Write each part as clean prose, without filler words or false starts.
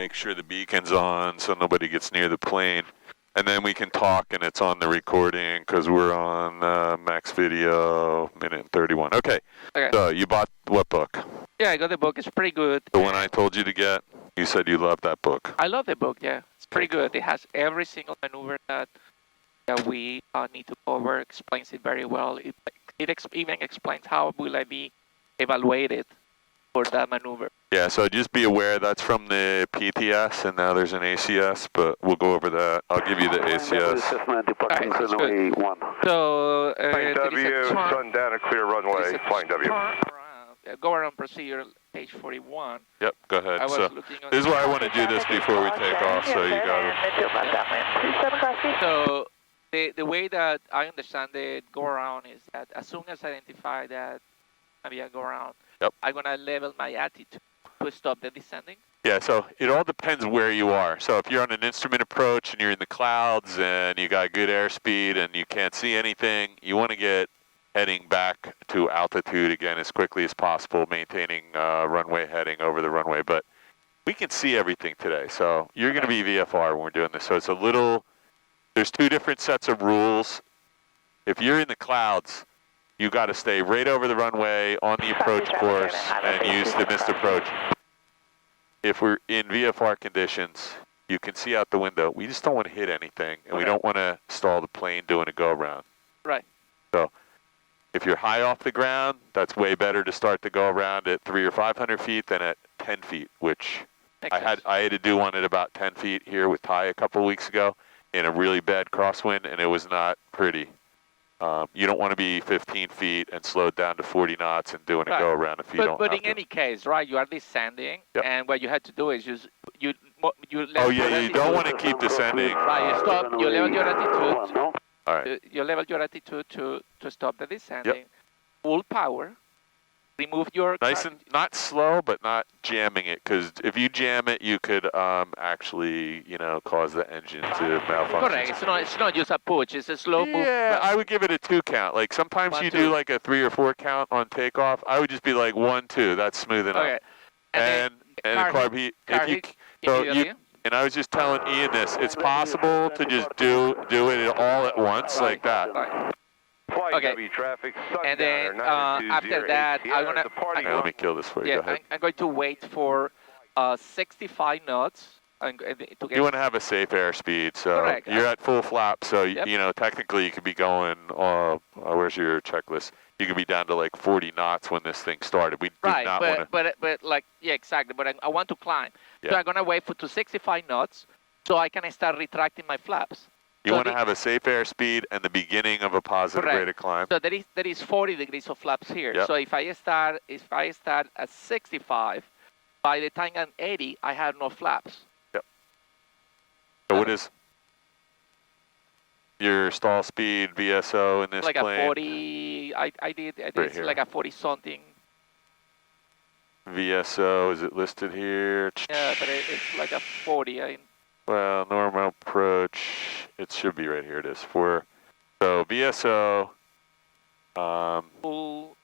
make sure the beacon's on so nobody gets near the plane. And then we can talk, and it's on the recording because we're on max video, minute and 31. Okay. So you bought what book? Yeah, I got the book. It's pretty good. The one I told you to get? You said you loved that book. I love the book, yeah. It's pretty good. It has every single maneuver that we need to cover, explains it very well. It even explains how will I be evaluated for that maneuver. Yeah, so just be aware that's from the PTS, and now there's an ACS, but we'll go over that. I'll give you the ACS. So, Flying W, sun down, a clear runway, flying W. Go around procedure, page 41. Yep, go ahead. So this is why I want to do this before we take off, so you got it. So the way that I understand the go around is that as soon as I identify that maybe I go around, I'm going to level my attitude to stop the descending. Yeah, so it all depends where you are. So if you're on an instrument approach and you're in the clouds and you got good airspeed and you can't see anything, you want to get heading back to altitude again as quickly as possible, maintaining runway heading over the runway. But we can see everything today. So you're going to be VFR when we're doing this. So it's a little, there's two different sets of rules. If you're in the clouds, you got to stay right over the runway on the approach course and use the missed approach. If we're in VFR conditions, you can see out the window. We just don't want to hit anything, and we don't want to stall the plane doing a go-around. Right. So if you're high off the ground, that's way better to start the go-around at 300 or 500 feet than at 10 feet, which I had to do one at about 10 feet here with Ty a couple of weeks ago in a really bad crosswind, and it was not pretty. You don't want to be 15 feet and slowed down to 40 knots and doing a go-around if you don't But have in any case, right, you are descending, and what you had to do is you oh, yeah, you don't want to keep descending. Right, you stop, you level your attitude. All right. You level your attitude to stop the descending. Full power. Remove your... Nice and not slow, but not jamming it, because if you jam it, you could actually, you know, cause the engine to malfunction. Correct. It's not just a push. It's a slow move. Yeah, I would give it a 2 count. Like sometimes you do like a 3 or 4 count on takeoff. I would just be like 1, 2. That's smooth enough. Okay. And carb heat. And I was just telling Ian this. It's possible to just do it all at once like that. Okay. And then after that, I'm gonna. Let me kill this for you. Go ahead. I'm going to wait for 65 knots. You want to have a safe airspeed, so you're at full flap. So you know technically you could be going. Where's your checklist? You could be down to like 40 knots when this thing started. We do not want to. But like exactly. But I want to climb. Yeah. So I'm gonna wait to 65 knots, so I can start retracting my flaps. You want to have a safe airspeed and the beginning of a positive rate of climb. So there is 40 degrees of flaps here. Yep. So if I start at 65, by the time I'm 80, I have no flaps. Yep. So what is your stall speed VSO in this like plane? A 40. I did it's like a 40 something. VSO, is it listed here? Yeah, but it's like a 40. Well, normal approach, it should be right here. It is so VSO. Full.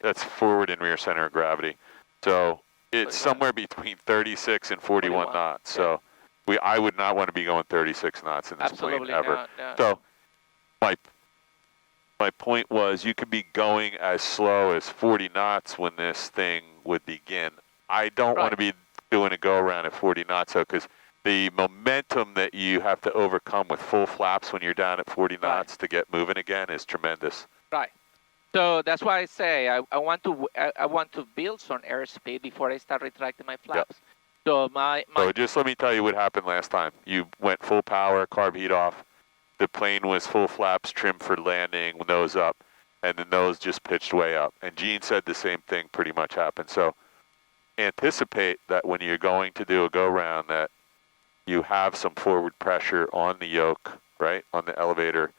That's forward and rear center of gravity. So it's somewhere between 36 and 41 knots. So I would not want to be going 36 knots in this plane ever. No. So my point was you could be going as slow as 40 knots when this thing would begin. I don't want to be doing a go around at 40 knots, though, because the momentum that you have to overcome with full flaps when you're down at 40 knots to get moving again is tremendous. Right. So that's why I say I want to build some airspeed before I start retracting my flaps. Yep. So So just let me tell you what happened last time. You went full power, carb heat off. The plane was full flaps, trimmed for landing, nose up, and the nose just pitched way up. And Gene said the same thing pretty much happened. So anticipate that when you're going to do a go-round that you have some forward pressure on the yoke, right, on the elevator.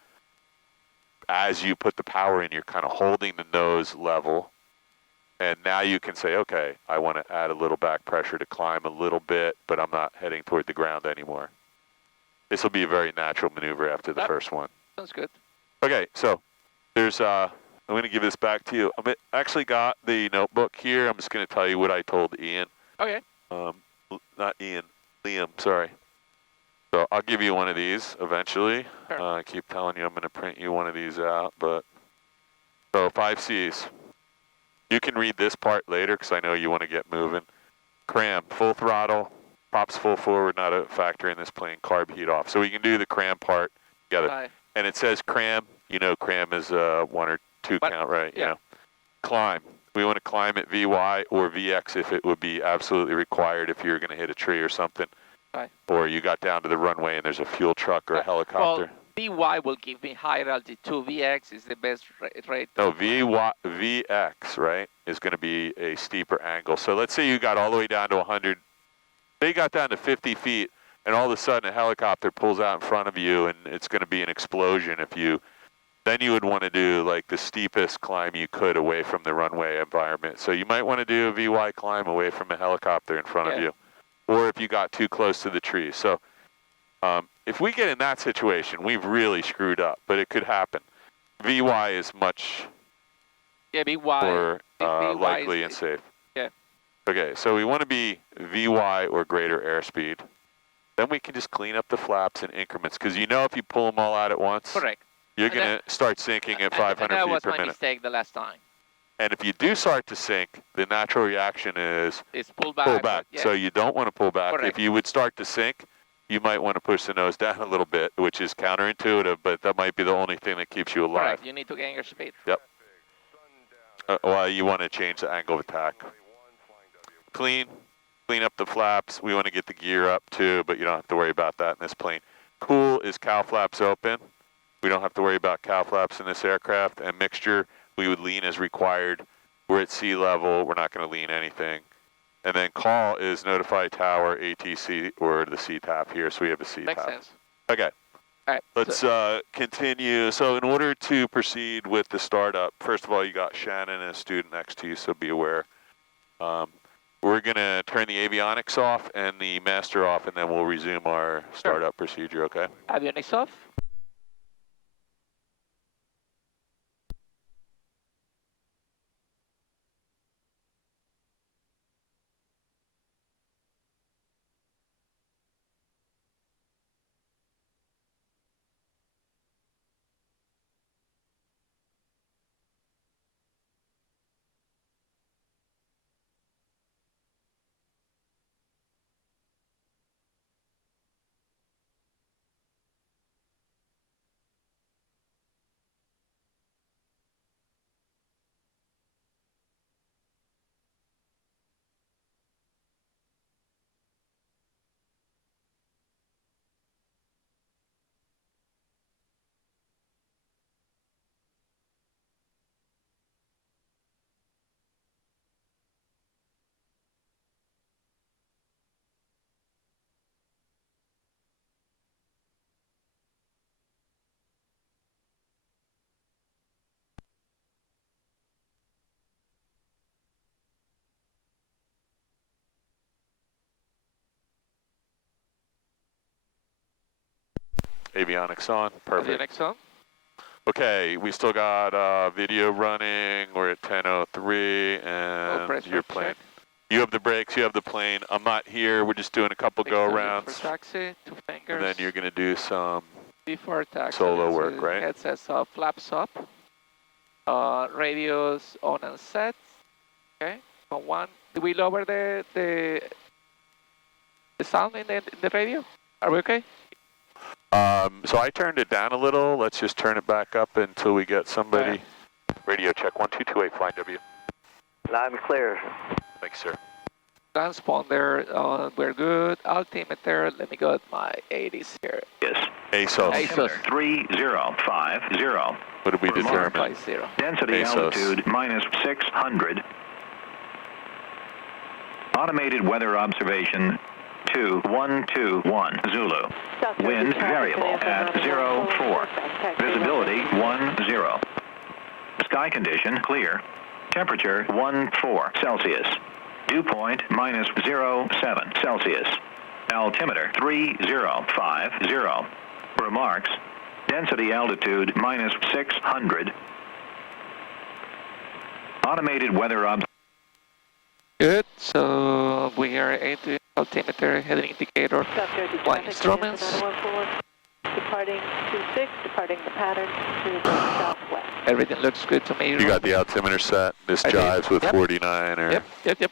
As you put the power in, you're kind of holding the nose level. And now you can say, okay, I want to add a little back pressure to climb a little bit, but I'm not heading toward the ground anymore. This will be a very natural maneuver after the first one. Sounds good. Okay, so there's I'm going to give this back to you. I actually got the notebook here. I'm just going to tell you what I told Ian. Okay. not Ian, Liam, sorry. So I'll give you one of these eventually. Sure. I keep telling you I'm going to print you one of these out, but so 5Cs. You can read this part later because I know you want to get moving. Cram, full throttle, props full forward, not a factor in this plane, carb heat off. So we can do the cram part together. Right. And it says cram, you know cram is a 1 or 2 count, right? Yeah. You know. Climb, we want to climb at VY or VX if it would be absolutely required if you're going to hit a tree or something. Right. Or you got down to the runway and there's a fuel truck or a helicopter. Well, VY will give me higher altitude. VX is the best rate. No, VX, right, is going to be a steeper angle. So let's say you got all the way down to 100. They got down to 50 feet, and all of a sudden a helicopter pulls out in front of you, and it's going to be an explosion if you... Then you would want to do like the steepest climb you could away from the runway environment. So you might want to do a VY climb away from a helicopter in front of you, or if you got too close to the trees. So if we get in that situation, we've really screwed up, but it could happen. VY is much more likely and safe. Yeah. Okay, so we want to be VY or greater airspeed. Then we can just clean up the flaps in increments, because you know if you pull them all out at once, correct, you're going to start sinking at 500 feet per minute. That was my mistake the last time. And if you do start to sink, the natural reaction is it's pull back. Pull back. Yeah. So you don't want to pull back. Correct. If you would start to sink, you might want to push the nose down a little bit, which is counterintuitive, but that might be the only thing that keeps you alive. Correct. You need to gain your speed. Yep. Well, you want to change the angle of attack. Clean up the flaps. We want to get the gear up too, but you don't have to worry about that in this plane. Cool is cow flaps open. We don't have to worry about cow flaps in this aircraft. And mixture, we would lean as required. We're at sea level. We're not going to lean anything. And then call is notify tower, ATC, or the CTAP here. So we have a CTAP. Makes sense. Okay. All right. Let's continue. So in order to proceed with the startup, first of all, you got Shannon and a student next to you, so be aware. We're going to turn the avionics off and the master off, and then we'll resume our startup procedure, okay? Avionics off. Avionics on, perfect. Avionics on. Okay, we still got video running. We're at 10:03, and your plane. Check. You have the brakes, you have the plane. I'm not here. We're just doing a couple go-arounds. For taxi, 2 fingers. And then you're going to do some before taxi, solo work, right? Headsets off, flaps up. Radios on and set. Okay, on 1. Do we lower the sound in the radio? Are we okay? So I turned it down a little. Let's just turn it back up until we get somebody. Right. Radio check 1228, flying W. Loud and clear. Thanks, sir. Transponder, we're good. Altimeter, let me go at my 80s here. Yes. ASOS. ASOS. 3050. What did we determine? 50. Density ASOS. altitude minus 600. Automated weather observation 2121 Zulu. Wind variable at 04. Visibility 10. Sky condition clear. Temperature 14 Celsius. Dew point minus 07 Celsius. Altimeter 3050. Remarks. Density altitude minus 600. Automated weather observation. Good, so we are altimeter, heading indicator, flight instruments. Departing 26, departing the pattern to the southwest. Everything looks good to me. You got the altimeter set. This I did. jives with Yep. 49 or... Yep.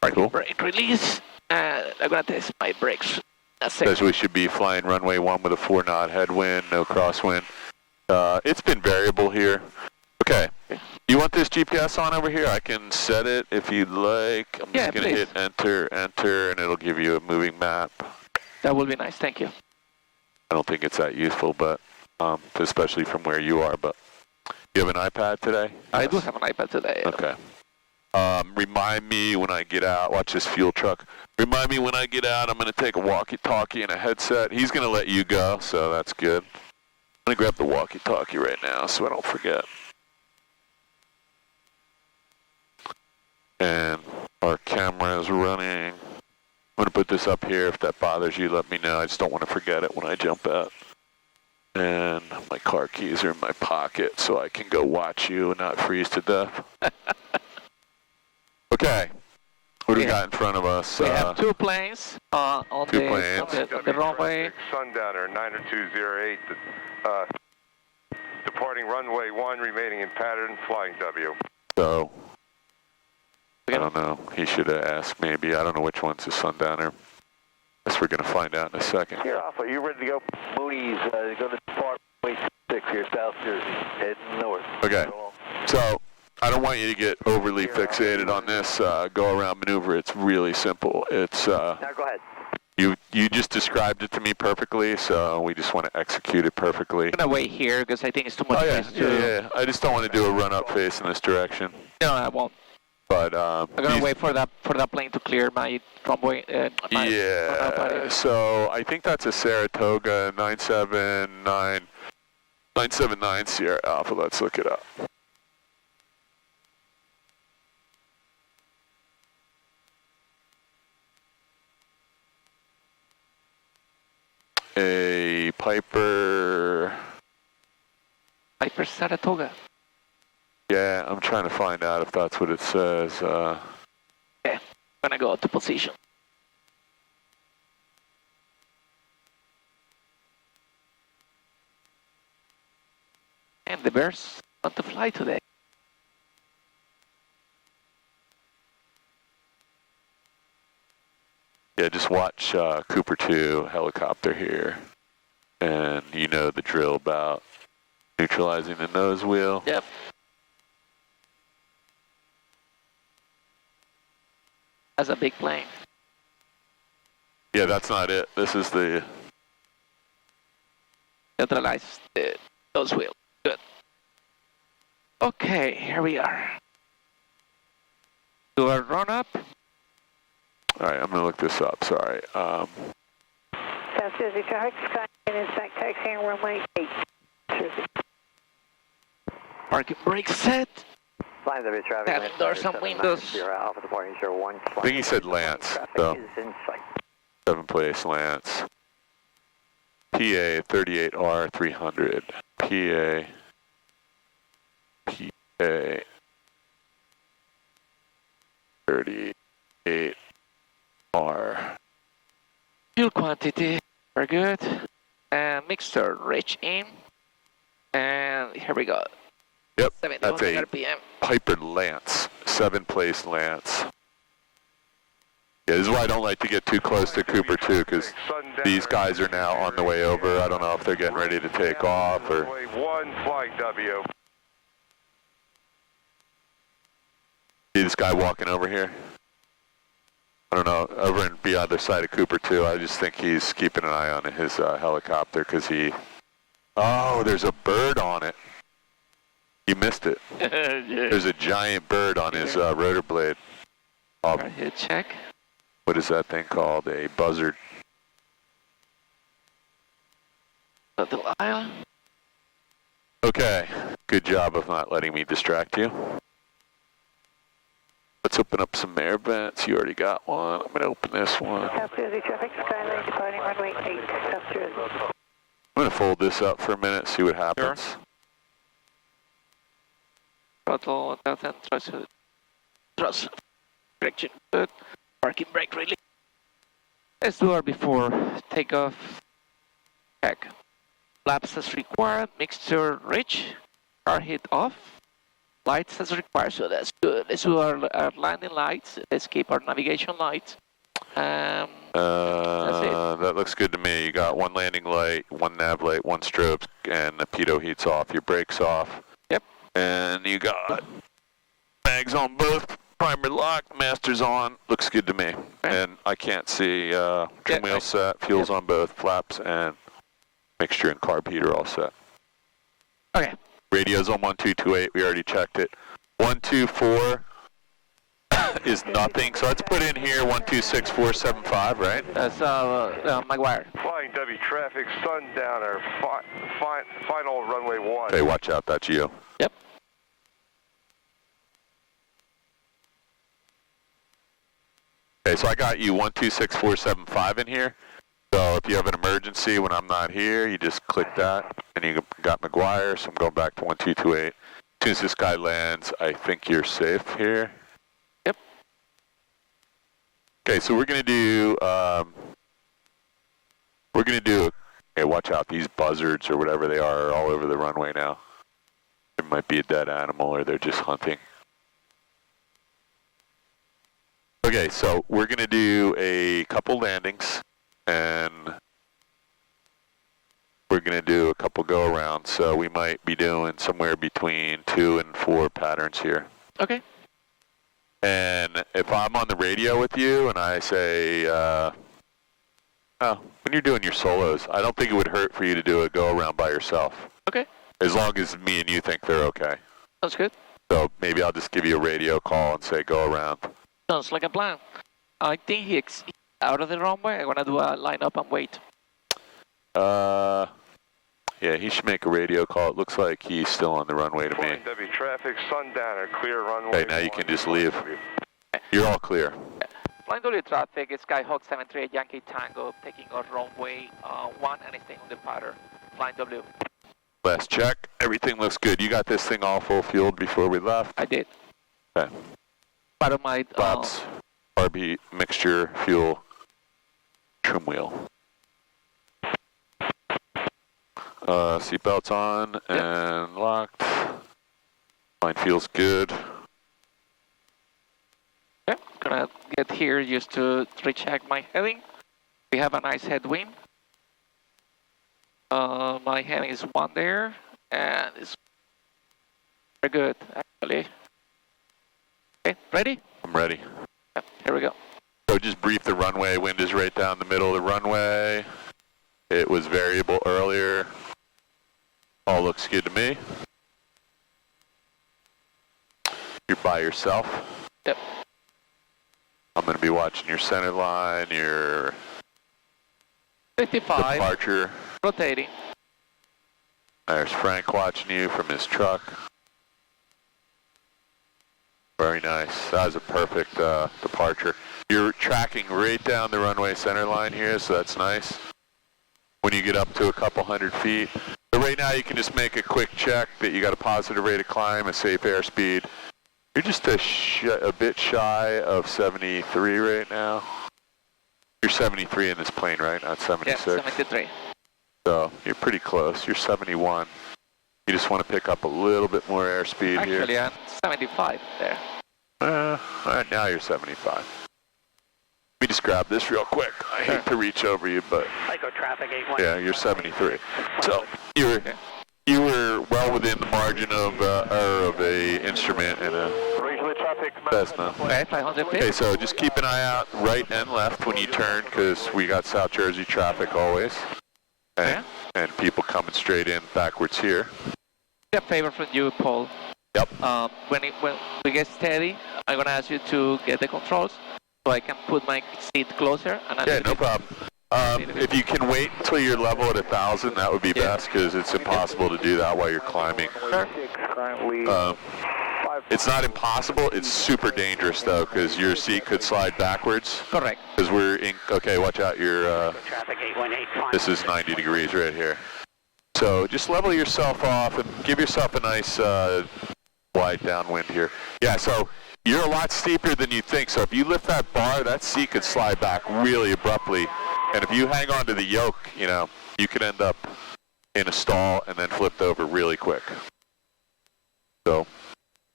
Parking Cool. brake release. And I'm gonna test my brakes. That's it. Says we should be flying runway 1 with a 4-knot headwind, no crosswind. It's been variable here. Okay. You want this GPS on over here? I can set it if you'd like. I'm just going to hit enter, and it'll give you a moving map. That will be nice, thank you. I don't think it's that useful, but especially from where you are. But you have an iPad today? I do have an iPad today. Okay. Remind me when I get out. Watch this fuel truck. Remind me when I get out. I'm going to take a walkie-talkie and a headset. He's going to let you go, so that's good. I'm going to grab the walkie-talkie right now so I don't forget. And our camera is running. I'm going to put this up here. If that bothers you, let me know. I just don't want to forget it when I jump out. And my car keys are in my pocket so I can go watch you and not freeze to death. Okay. What do we got in front of us? We have two planes on the runway. Sundowner 90208, departing runway 1, remaining in pattern, flying W. So, I don't know. He should have asked maybe. I don't know which one's the Sundowner. Guess we're going to find out in a second. Here, Alpha, you ready to go? Mooney's going to depart runway 6 here, South Jersey, heading north. Okay. So, I don't want you to get overly fixated on this go-around maneuver. It's really simple. It's Now, go ahead. you just described it to me perfectly, so we just want to execute it perfectly. I'm going to wait here because I think it's too much space Yeah. I just don't want to do a run-up face in this direction. No, I won't. But I'm going to wait for that plane to clear my runway. So I think that's a Saratoga 979 Sierra Alpha. Let's look it up. A Piper Saratoga. Yeah, I'm trying to find out if that's what it says. Okay, I'm gonna go to position. And the Bears want to fly today. Yeah, just watch Cooper 2 helicopter here. And you know the drill about neutralizing the nose wheel. Yep. That's a big plane. Yeah, that's not it. This is the... Neutralize the nose wheel. Good. Okay, here we are. Do a run up. All right, I'm going to look this up. Sorry. South Jersey traffic, Skyline is back taxiing runway 8. Jersey. Parking brake set. Flying W traffic. Having doors and windows. Alpha departing 01. I think he said Lance. So, Is in sight. 7th place Lance. PA 38R 300. PA 38R. Fuel quantity, very good. And mixture rich in. And here we go. Yep, 71 that's a RPM. Piper Lance, 7th place Lance. Yeah, this is why I don't like to get too close to Cooper 2, because these guys are now on the way over. I don't know if they're getting ready to take off or... Runway 1, flying W. See this guy walking over here? I don't know, over and the other side of Cooper 2, I just think he's keeping an eye on his helicopter, because he... Oh, there's a bird on it. You missed it. There's a giant bird on his rotor blade. Right here, check. What is that thing called? A buzzard. The aisle. Okay, good job of not letting me distract you. Let's open up some air vents. You already got one. I'm going to open this one. South Jersey traffic, Skyline departing runway 8, South Jersey. I'm going to fold this up for a minute, see what happens. Sure. Throttle 1000, thrust, direction good. Parking brake release. Let's do it before takeoff. Check. Flaps as required, mixture rich, car heat off, lights as required, so that's good. Let's do our landing lights. Let's keep our navigation lights. That's it. That looks good to me. You got one landing light, one nav light, one strobes, and the pitot heat's off, your brakes off. Yep. And you got mags on both, primer lock, master's on. Looks good to me. Okay. And I can't see trim wheel set, fuels on both, flaps, and mixture and carb heater all set. Okay. Radio's on 1228, we already checked it. 124 is nothing, so let's put in here 126475, right? That's McGuire. Flying W traffic, Sundowner, final runway 1. Okay, watch out, that's you. Yep. Okay, so I got you 126475 in here. So if you have an emergency when I'm not here, you just click that, and you got McGuire, so I'm going back to 1228. As soon as this guy lands, I think you're safe here. Yep. Okay, so we're gonna do, okay, watch out, these buzzards or whatever they are all over the runway now. It might be a dead animal or they're just hunting. Okay, so we're gonna do a couple landings and we're gonna do a couple go-arounds, so we might be doing somewhere between 2 and 4 patterns here. Okay. And if I'm on the radio with you and I say, when you're doing your solos, I don't think it would hurt for you to do a go-around by yourself. Okay. As long as me and you think they're okay. Sounds good. So maybe I'll just give you a radio call and say go around. Sounds like a plan. I think he's out of the runway. I'm gonna do a line up and wait. Yeah, he should make a radio call. It looks like he's still on the runway to me. W traffic, Sundowner, clear runway. Okay, now you can just leave. You're all clear. Flying W traffic, it's Skyhawk 73 Yankee Tango taking off runway 1 and staying on the pattern. Flying W. Last check. Everything looks good. You got this thing all full fueled before we left? I did. Okay. Part of my Flaps, RB, mixture, fuel, trim wheel. Seatbelts on and locked. Mine feels good. Okay, gonna get here just to recheck my heading. We have a nice headwind. My heading is 1 there, and it's very good actually. Okay, ready? I'm ready. Yep, here we go. So just brief the runway. Wind is right down the middle of the runway. It was variable earlier. All looks good to me. You're by yourself. Yep. I'm going to be watching your center line, your 55, departure. rotating. There's Frank watching you from his truck. Very nice. That was a perfect departure. You're tracking right down the runway center line here, so that's nice. When you get up to a couple hundred feet. But right now you can just make a quick check that you got a positive rate of climb, a safe airspeed. You're just a bit shy of 73 right now. You're 73 in this plane, right? Not 76? Yeah, 73. So you're pretty close. You're 71. You just want to pick up a little bit more airspeed here. Actually, I'm 75 there. All right, now you're 75. Let me just grab this real quick. I hate to reach over you, but Echo traffic 81. yeah, you're 73. So you were well within the margin of error of a instrument and a Cessna. Okay, 500 feet. Okay, so just keep an eye out right and left when you turn, because we got South Jersey traffic always, and people coming straight in backwards here. A favor from you, Paul. Yep. When we get steady, I'm gonna ask you to get the controls so I can put my seat closer. And Yeah, no problem. If you can wait until you're level at 1,000, that would be best, because it's impossible to do that while you're climbing. Sure. It's not impossible. It's super dangerous though, because your seat could slide backwards. Correct. Because we're in. Okay, watch out. Your this is 90 degrees right here. So just level yourself off and give yourself a nice wide downwind here. Yeah. So you're a lot steeper than you think. So if you lift that bar, that seat could slide back really abruptly. And if you hang on to the yoke, you know, you could end up in a stall and then flipped over really quick. So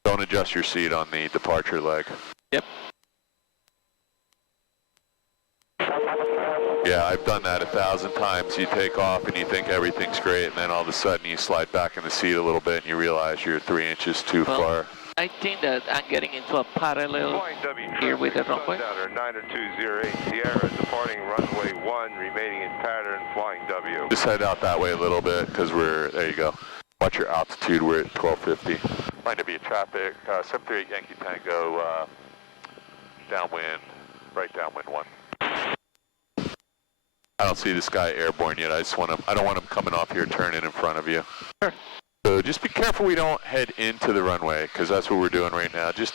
don't adjust your seat on the departure leg. Yep. Yeah, I've done that 1,000 times. You take off and you think everything's great, and then all of a sudden you slide back in the seat a little bit and you realize you're 3 inches too far. I think that I'm getting into a parallel here with the runway. Sundowner 9208 Sierra departing runway 1, remaining in pattern, flying W. Just head out that way a little bit because there you go. Watch your altitude, we're at 1250. Flying W traffic, 738 Yankee Tango, downwind, right downwind 1. I don't see this guy airborne yet. I don't want him coming off here turning in front of you. Sure. So just be careful we don't head into the runway, because that's what we're doing right now. Just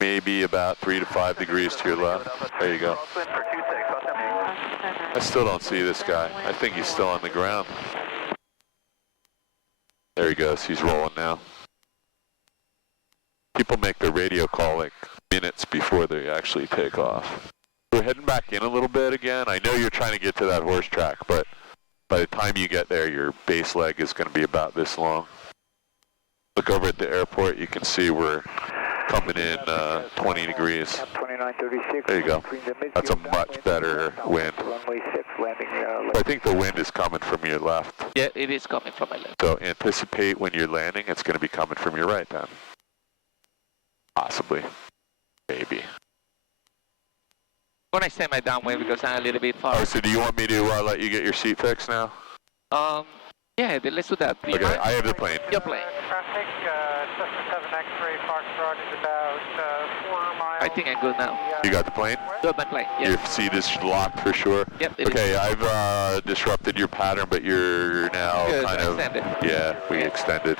maybe about 3 to 5 degrees to your left. There you go. I still don't see this guy. I think he's still on the ground. There he goes. He's rolling now. People make their radio call like minutes before they actually take off. We're heading back in a little bit again. I know you're trying to get to that horse track, but by the time you get there, your base leg is going to be about this long. Look over at the airport. You can see we're coming in 20 degrees. 2936. There you go. That's a much better wind. Runway 6 landing. I think the wind is coming from your left. Yeah, it is coming from my left. So anticipate when you're landing, it's going to be coming from your right then. Possibly. Maybe. When I say my downwind because I'm a little bit far. Oh, so do you want me to let you get your seat fixed now? Yeah, let's do that. Okay, I have the plane. Your plane. Traffic, Cessna 7 X-ray Foxtrot is about 4 miles. I think I'm good now. You got the plane? Good, my plane. Yes. Your seat is locked for sure? Yep, it okay, is. I've disrupted your pattern, but you're now Good, kind of... extended. Yeah, we extended.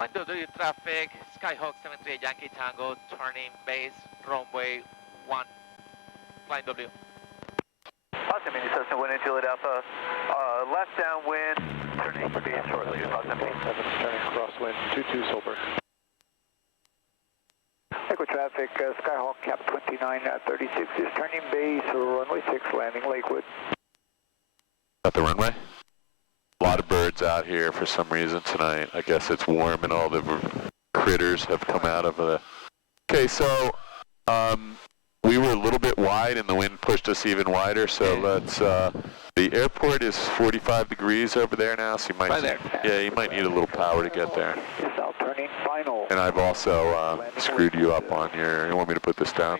Line to do traffic, Skyhawk 73 Yankee Tango, turning base, runway 1, flying W. Positive, Cessna, wind into Alpha. Left downwind, turning for base shortly. Positive. 7 turning crosswind, 22 Silver. Echo traffic, Skyhawk Cap 2936 is turning base, runway 6 landing Lakewood. At the runway? A lot of birds out here for some reason tonight. I guess it's warm and all the critters have come out of the... Okay, so we were a little bit wide and the wind pushed us even wider, so let's... the airport is 45 degrees over there now, so you might... Right there. Yeah, you might need a little power to get there. South turning final. And I've also screwed you up on your... You want me to put this down?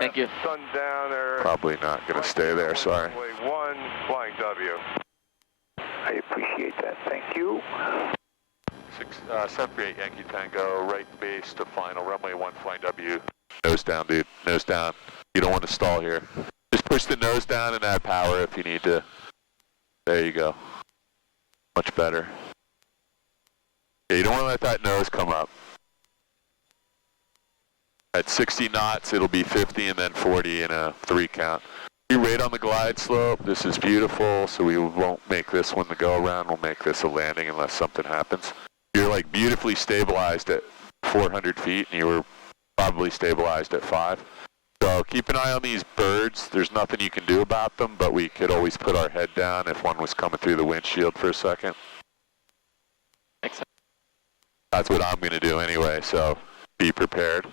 Thank you. Sundowner. Probably not going to stay there, sorry. Runway 1, flying W. I appreciate that. Thank you. 738 Yankee Tango, right base to final, runway 1, flying W. Nose down, dude. Nose down. You don't want to stall here. Just push the nose down and add power if you need to. There you go. Much better. Yeah, you don't want to let that nose come up. At 60 knots, it'll be 50 and then 40 in a 3 count. You're right on the glide slope. This is beautiful, so we won't make this one the go around. We'll make this a landing unless something happens. You're like beautifully stabilized at 400 feet, and you were probably stabilized at 5. So keep an eye on these birds. There's nothing you can do about them, but we could always put our head down if one was coming through the windshield for a second. Excellent. That's what I'm going to do anyway, so be prepared.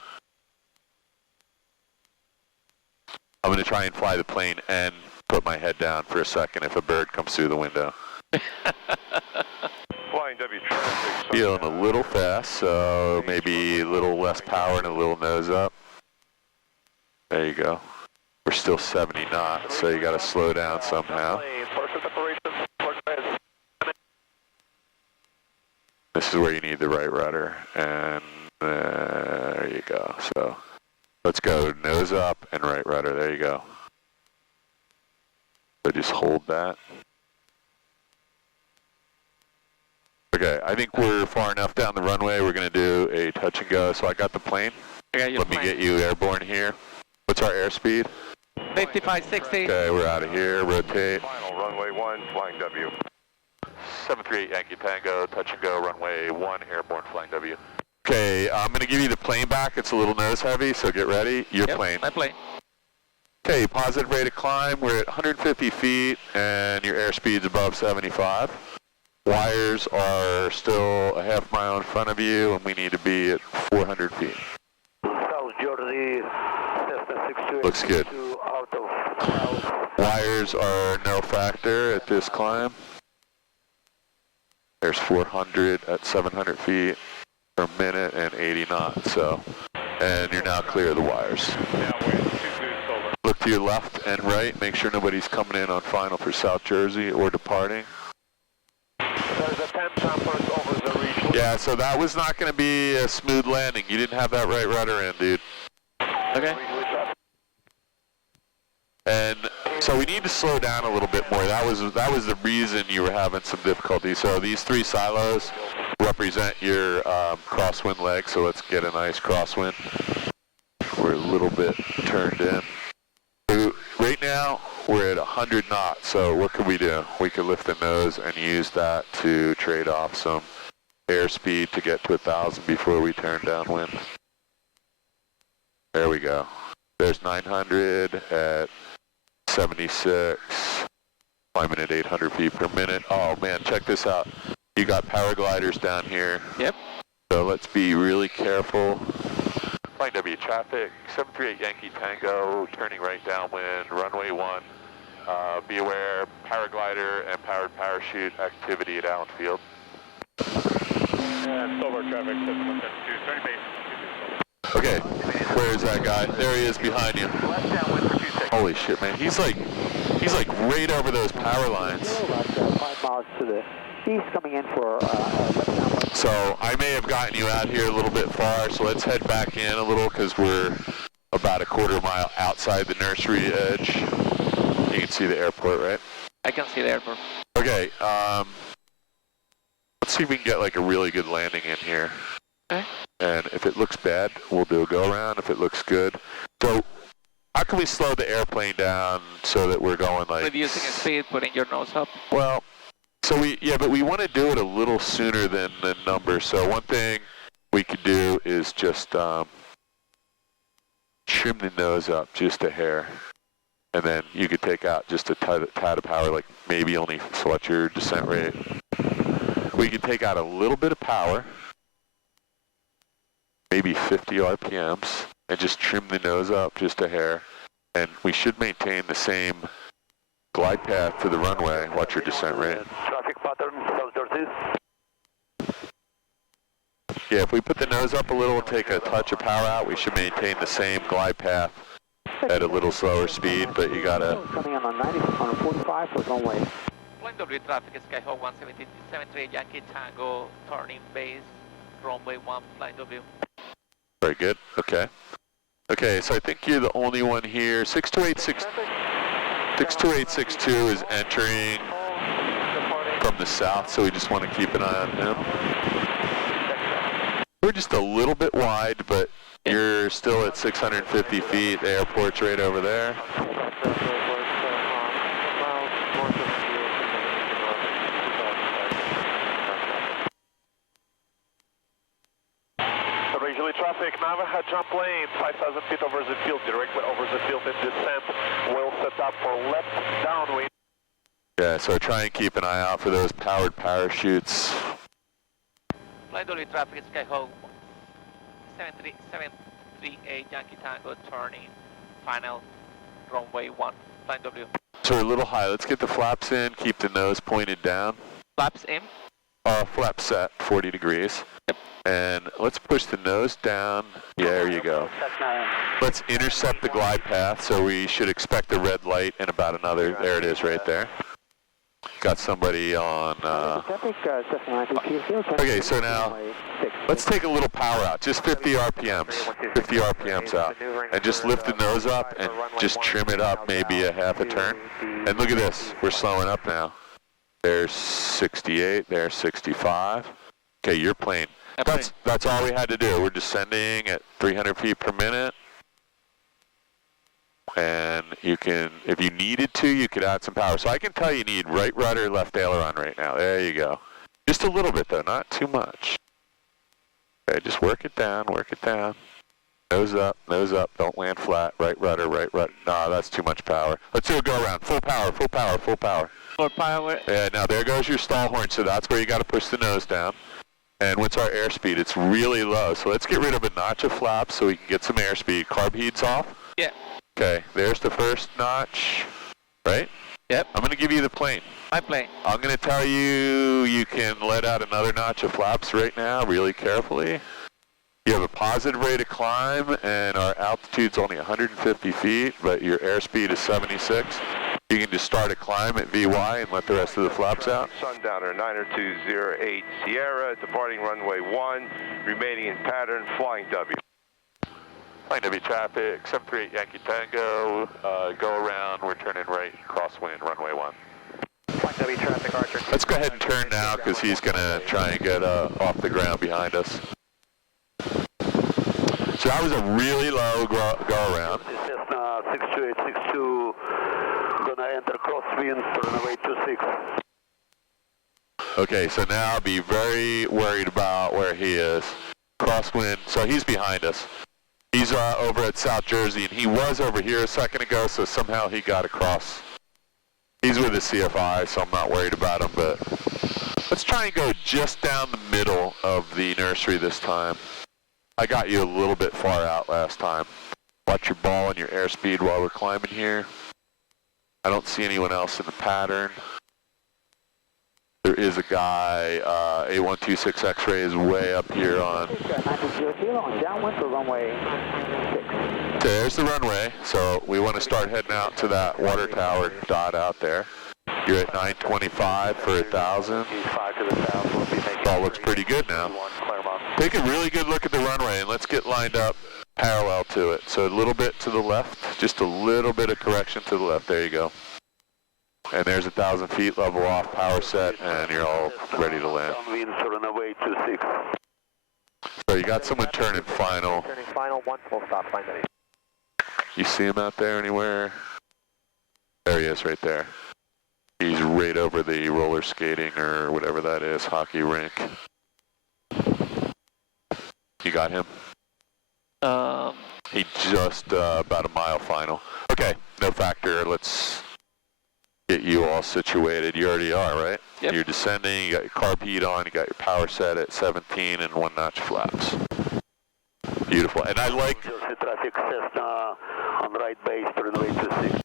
I'm going to try and fly the plane and put my head down for a second if a bird comes through the window. Flying W traffic. Feeling a little fast, so maybe a little less power and a little nose up. There you go. We're still 70 knots, so you got to slow down somehow. This is where you need the right rudder, and there you go. So let's go nose up and right rudder. There you go. So just hold that. Okay, I think we're far enough down the runway. We're going to do a touch and go. So I got the plane. Let me get you airborne here. What's our airspeed? 55, 60. Okay, we're out of here. Rotate. Final runway 1, flying W. 738 Yankee Tango, touch and go, runway 1, airborne, flying W. Okay, I'm going to give you the plane back. It's a little nose heavy, so get ready. Your plane. My plane. Okay, positive rate of climb. We're at 150 feet, and your airspeed's above 75. Wires are still a half mile in front of you, and we need to be at 400 feet. South Jersey, Cessna 628. Looks good. Out of South. Wires are no factor at this climb. There's 400 at 700 feet per minute and 80 knots, so, and you're now clear of the wires. Look to your left and right, make sure nobody's coming in on final for South Jersey or departing. There's a 10 jumpers over the reach. Yeah, so that was not going to be a smooth landing. You didn't have that right rudder in, dude. Okay. And so we need to slow down a little bit more. That was the reason you were having some difficulty. So these 3 silos represent your crosswind leg, so let's get a nice crosswind. We're a little bit turned in. So right now, we're at 100 knots, so what could we do? We could lift the nose and use that to trade off some airspeed to get to 1,000 before we turn downwind. There we go. There's 900 at 76, climbing at 800 feet per minute. Oh man, check this out. You got power gliders down here. Yep. So let's be really careful. Flight W traffic, 738 Yankee Tango, turning right downwind, runway 1. Be aware, paraglider and powered parachute activity at Allen Field. Silver traffic, 712, turning base. Okay, where is that guy? There he is behind you. Left downwind for 2 seconds. Holy shit, man, he's like right over those power lines. 5 miles to the east, coming in for left downwind. So I may have gotten you out here a little bit far, so let's head back in a little because we're about a quarter mile outside the nursery edge. You can see the airport, right? I can see the airport. Okay, let's see if we can get like a really good landing in here. Okay. And if it looks bad, we'll do a go around. If it looks good. So how can we slow the airplane down so that we're going like... Reducing speed, putting your nose up. Well, so but we want to do it a little sooner than the number. So one thing we could do is just trim the nose up just a hair. And then you could take out just a tad of power, like maybe only what your descent rate. We could take out a little bit of power, maybe 50 RPMs, and just trim the nose up just a hair. And we should maintain the same glide path to the runway. Watch your descent rate. Traffic pattern, South Jersey. Yeah, if we put the nose up a little and take a touch of power out, we should maintain the same glide path at a little slower speed, but you gotta... Coming in on 90, on 45 for runway. Flight W traffic, Skyhawk 173 Yankee Tango, turning base, runway 1, Flight W. Very good, okay. Okay, so I think you're the only one here. 62862 is entering from the south, so we just want to keep an eye on him. We're just a little bit wide, but you're still at 650 feet. The airport's right over there. Regionally traffic, Navajo jump lane, 5,000 feet over the field, directly over the field in descent. We'll set up for left downwind. Yeah, so try and keep an eye out for those powered parachutes. Flight W traffic, Skyhawk 738 Yankee Tango, turning, final, runway 1, Flight W. So we're a little high. Let's get the flaps in, keep the nose pointed down. Flaps in. Flap set, 40 degrees. And let's push the nose down. Yeah, there you go. Let's intercept the glide path, so we should expect a red light in about another, there it is right there. Got somebody on, okay, so now, let's take a little power out, just 50 RPMs, 50 RPMs out, and just lift the nose up and just trim it up maybe a half a turn. And look at this, we're slowing up now. There's 68, there's 65. Okay, you're plane. That's all we had to do. We're descending at 300 feet per minute. And you can, if you needed to, you could add some power. So I can tell you need right rudder, left aileron right now. There you go. Just a little bit though, not too much. Okay, just work it down, work it down. Nose up, don't land flat. Right rudder, right rudder. No, that's too much power. Let's do a go around. Full power, full power, full power. Full power. Yeah, now there goes your stall horn, so that's where you got to push the nose down. And what's our airspeed? It's really low, so let's get rid of a notch of flaps so we can get some airspeed. Carb heat's off? Yeah. Okay, there's the first notch, right? Yep. I'm going to give you the plane. My plane. I'm going to tell you, you can let out another notch of flaps right now, really carefully. You have a positive rate of climb, and our altitude's only 150 feet, but your airspeed is 76. You can just start a climb at VY and let the rest of the flaps out. Sundowner 90208 Sierra, departing runway 1, remaining in pattern, flying W. Flying W traffic, 738 Yankee Tango, go around, we're turning right, crosswind, runway 1. Flight W traffic, Archer. Let's go ahead and turn now, because he's going to try and get off the ground behind us. So that was a really low go around. Cessna 62862, gonna enter crosswind, runway 26. Okay, so now be very worried about where he is. Crosswind, so he's behind us. He's over at South Jersey, and he was over here a second ago, so somehow he got across. He's with the CFI, so I'm not worried about him, but let's try and go just down the middle of the nursery this time. I got you a little bit far out last time. Watch your ball and your airspeed while we're climbing here. I don't see anyone else in the pattern. There is a guy, A126 X-ray is way up here on. Downwind for runway 6. There's the runway, so we want to start heading out to that water tower dot out there. You're at 925 for 1,000. All looks pretty good now. Take a really good look at the runway and let's get lined up parallel to it. So a little bit to the left, just a little bit of correction to the left. There you go. And there's 1,000 feet level off, power set, and you're all ready to land. So you got someone turning final. Turning final, 1 full stop, flying W. You see him out there anywhere? There he is right there. He's right over the roller skating or whatever that is, hockey rink. You got him? He just about a mile final. Okay, no factor. Let's get you all situated. You already are, right? Yep. You're descending, you got your carb heat on, you got your power set at 17 and 1 notch flaps. Beautiful. And I like Traffic Cessna on right base, runway 26.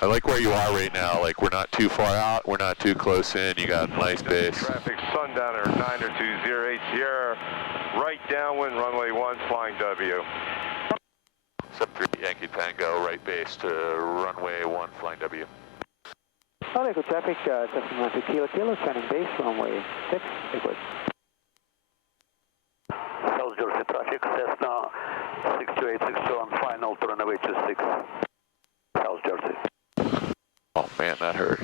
I like where you are right now. Like, we're not too far out, we're not too close in. You got a nice base. Traffic Sundowner 90208 Sierra, right downwind, runway 1, flying W. 73 Yankee Tango, right base to runway 1, flying W. Liquid traffic, Cessna 2 Kilo Kilo, turning base, runway 6, liquid. South Jersey traffic, Cessna 62862 on final to runway 26. South Jersey. Oh man, that hurt.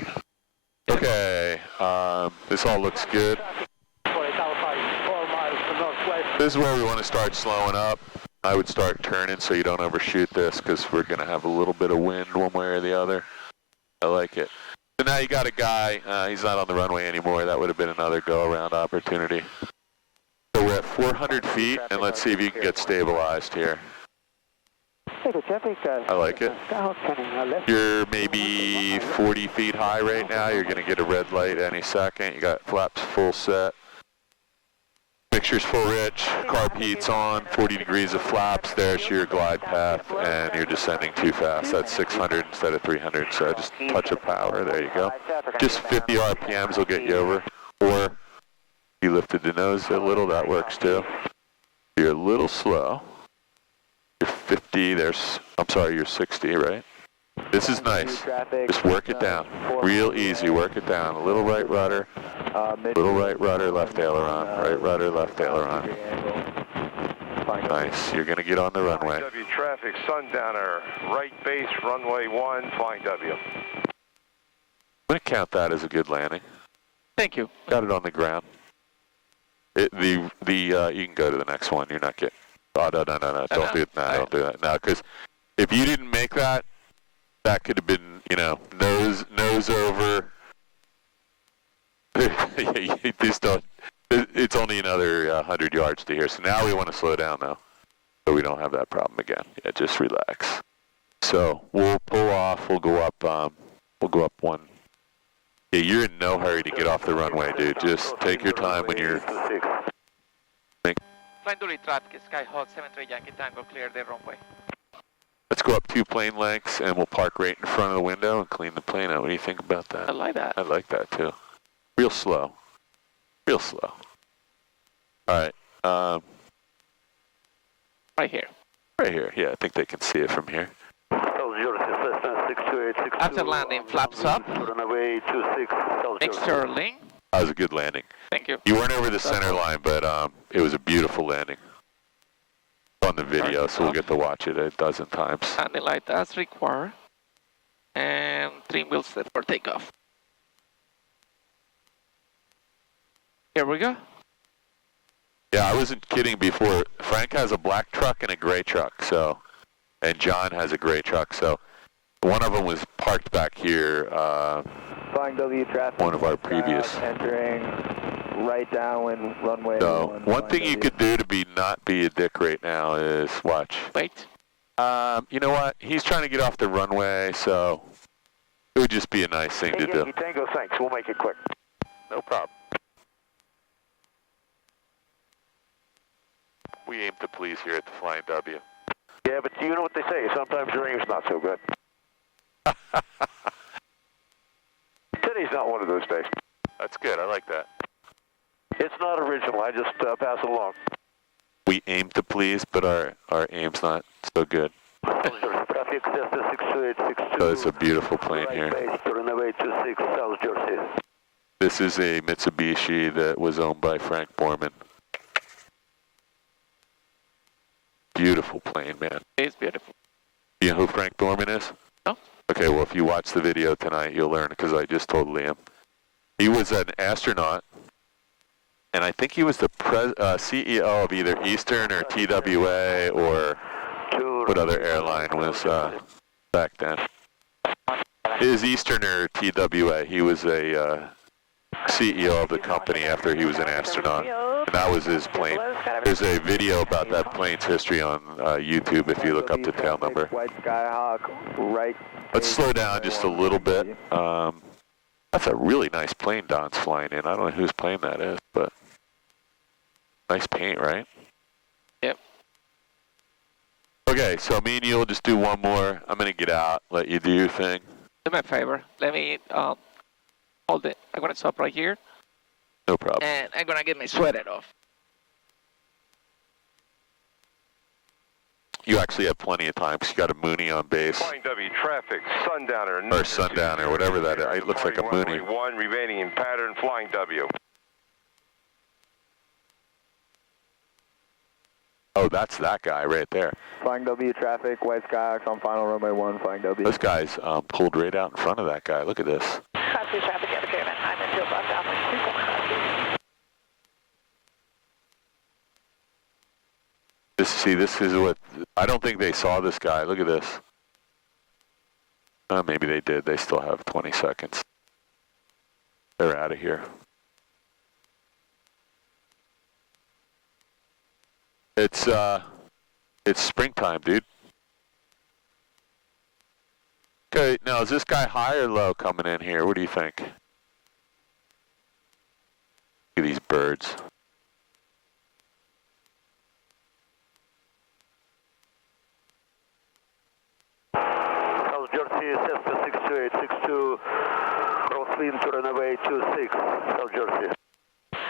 Okay, this all looks good. This is where we want to start slowing up. I would start turning so you don't overshoot this because we're going to have a little bit of wind one way or the other. I like it. So now you got a guy, he's not on the runway anymore. That would have been another go-around opportunity. So we're at 400 feet, and let's see if you can get stabilized here. I like it. You're maybe 40 feet high right now. You're going to get a red light any second. You got flaps full set. Mixture's full rich. Carb heat's on. 40 degrees of flaps. There's your glide path, and you're descending too fast. That's 600 instead of 300, so just touch of power. There you go. Just 50 RPMs will get you over. Or you lifted the nose a little. That works too. You're a little slow. You're 50, you're 60, right? This is nice. Just work it down. Real easy, work it down. A little right rudder, left aileron, right rudder, left aileron. Nice, you're gonna get on the runway. W traffic, Sundowner, right base, runway 1, flying W. I'm gonna count that as a good landing. Thank you. Got it on the ground. You can go to the next one, you're not getting... Oh, no, don't do it. No, don't do that. No, because if you didn't make that, that could have been, nose over. You just don't. it's only another 100 yards to here. So now we want to slow down though, so we don't have that problem again. Yeah, just relax. So we'll pull off. We'll go up. One. Yeah, you're in no hurry to get off the runway, dude. Just take your time when you're. Flying Dolly traffic, Skyhawk 73 Yankee Tango, clear the runway. Let's go up 2 plane lengths and we'll park right in front of the window and clean the plane out. What do you think about that? I like that. I like that too. Real slow. Real slow. All right. Right here. Right here. Yeah, I think they can see it from here. After landing, flaps up. Externally. That was a good landing. Thank you. You weren't over the center line, but it was a beautiful landing. It's on the video, so we'll get to watch it a dozen times. Landing light as required. And trim wheels set for takeoff. Here we go. Yeah, I wasn't kidding before. Frank has a black truck and a gray truck, so, and John has a gray truck, so one of them was parked back here. Flying W traffic. One of our previous. Entering right downwind runway. So one thing you could do to not be a dick right now is watch. Wait. You know what? He's trying to get off the runway, so it would just be a nice thing to do. Tango, thanks. We'll make it quick. No problem. We aim to please here at the Flying W. Yeah, but you know what they say. Sometimes your aim's not so good. Today's not one of those days. That's good. I like that. It's not original. I just pass it along. We aim to please, but our aim's not so good. So it's a beautiful plane here. This is a Mitsubishi that was owned by Frank Borman. Beautiful plane, man. It's beautiful. You know who Frank Borman is? No. Okay, well, if you watch the video tonight, you'll learn, because I just told Liam. He was an astronaut, and I think he was the CEO of either Eastern or TWA, or what other airline was back then. It was Eastern or TWA. He was a CEO of the company after he was an astronaut, and that was his plane. There's a video about that plane's history on YouTube if you look up the tail number. White Skyhawk, right. Let's slow down just a little bit. That's a really nice plane Don's flying in. I don't know whose plane that is, but nice paint, right? Yep. Okay, so me and you will just do one more. I'm going to get out, let you do your thing. Do me a favor. Let me hold it. I'm going to stop right here. No problem. And I'm going to get my sweater off. You actually have plenty of time because you got a Mooney on base. Flying W traffic, Sundowner. Or Sundowner, whatever that is. It looks like a Mooney. 1 remaining in pattern, Flying W. Oh, that's that guy right there. Flying W traffic, White Skyhawks on final runway 1, Flying W. This guy's pulled right out in front of that guy. Look at this. Class 2 traffic, get a clearance. I'm in field left downwind 2.5. This is what, I don't think they saw this guy. Look at this. Maybe they did. They still have 20 seconds. They're out of here. It's springtime, dude. Okay, now is this guy high or low coming in here? What do you think? Look at these birds. South Jersey, Cessna 62862, crosswind to runway 26, South Jersey.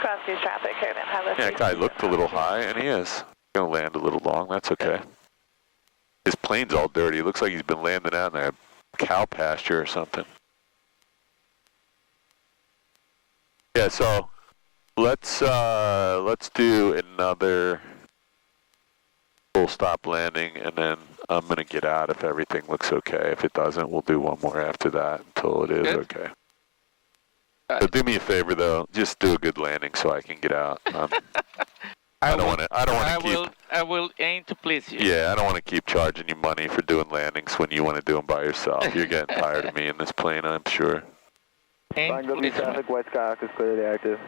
Class 2 traffic, clearance. Yeah, that guy looked a little high, and he is. Gonna land a little long, that's okay. His plane's all dirty. It looks like he's been landing out in a cow pasture or something. Yeah, so let's do another full stop landing, and then I'm gonna get out if everything looks okay. If it doesn't, we'll do one more after that until it is okay. So do me a favor though, just do a good landing so I can get out. I will aim to please you. Yeah, I don't want to keep charging you money for doing landings when you want to do them by yourself. You're getting tired of me in this plane, I'm sure. Aim Flying to W please you. traffic, White Skyhawk is clearly active.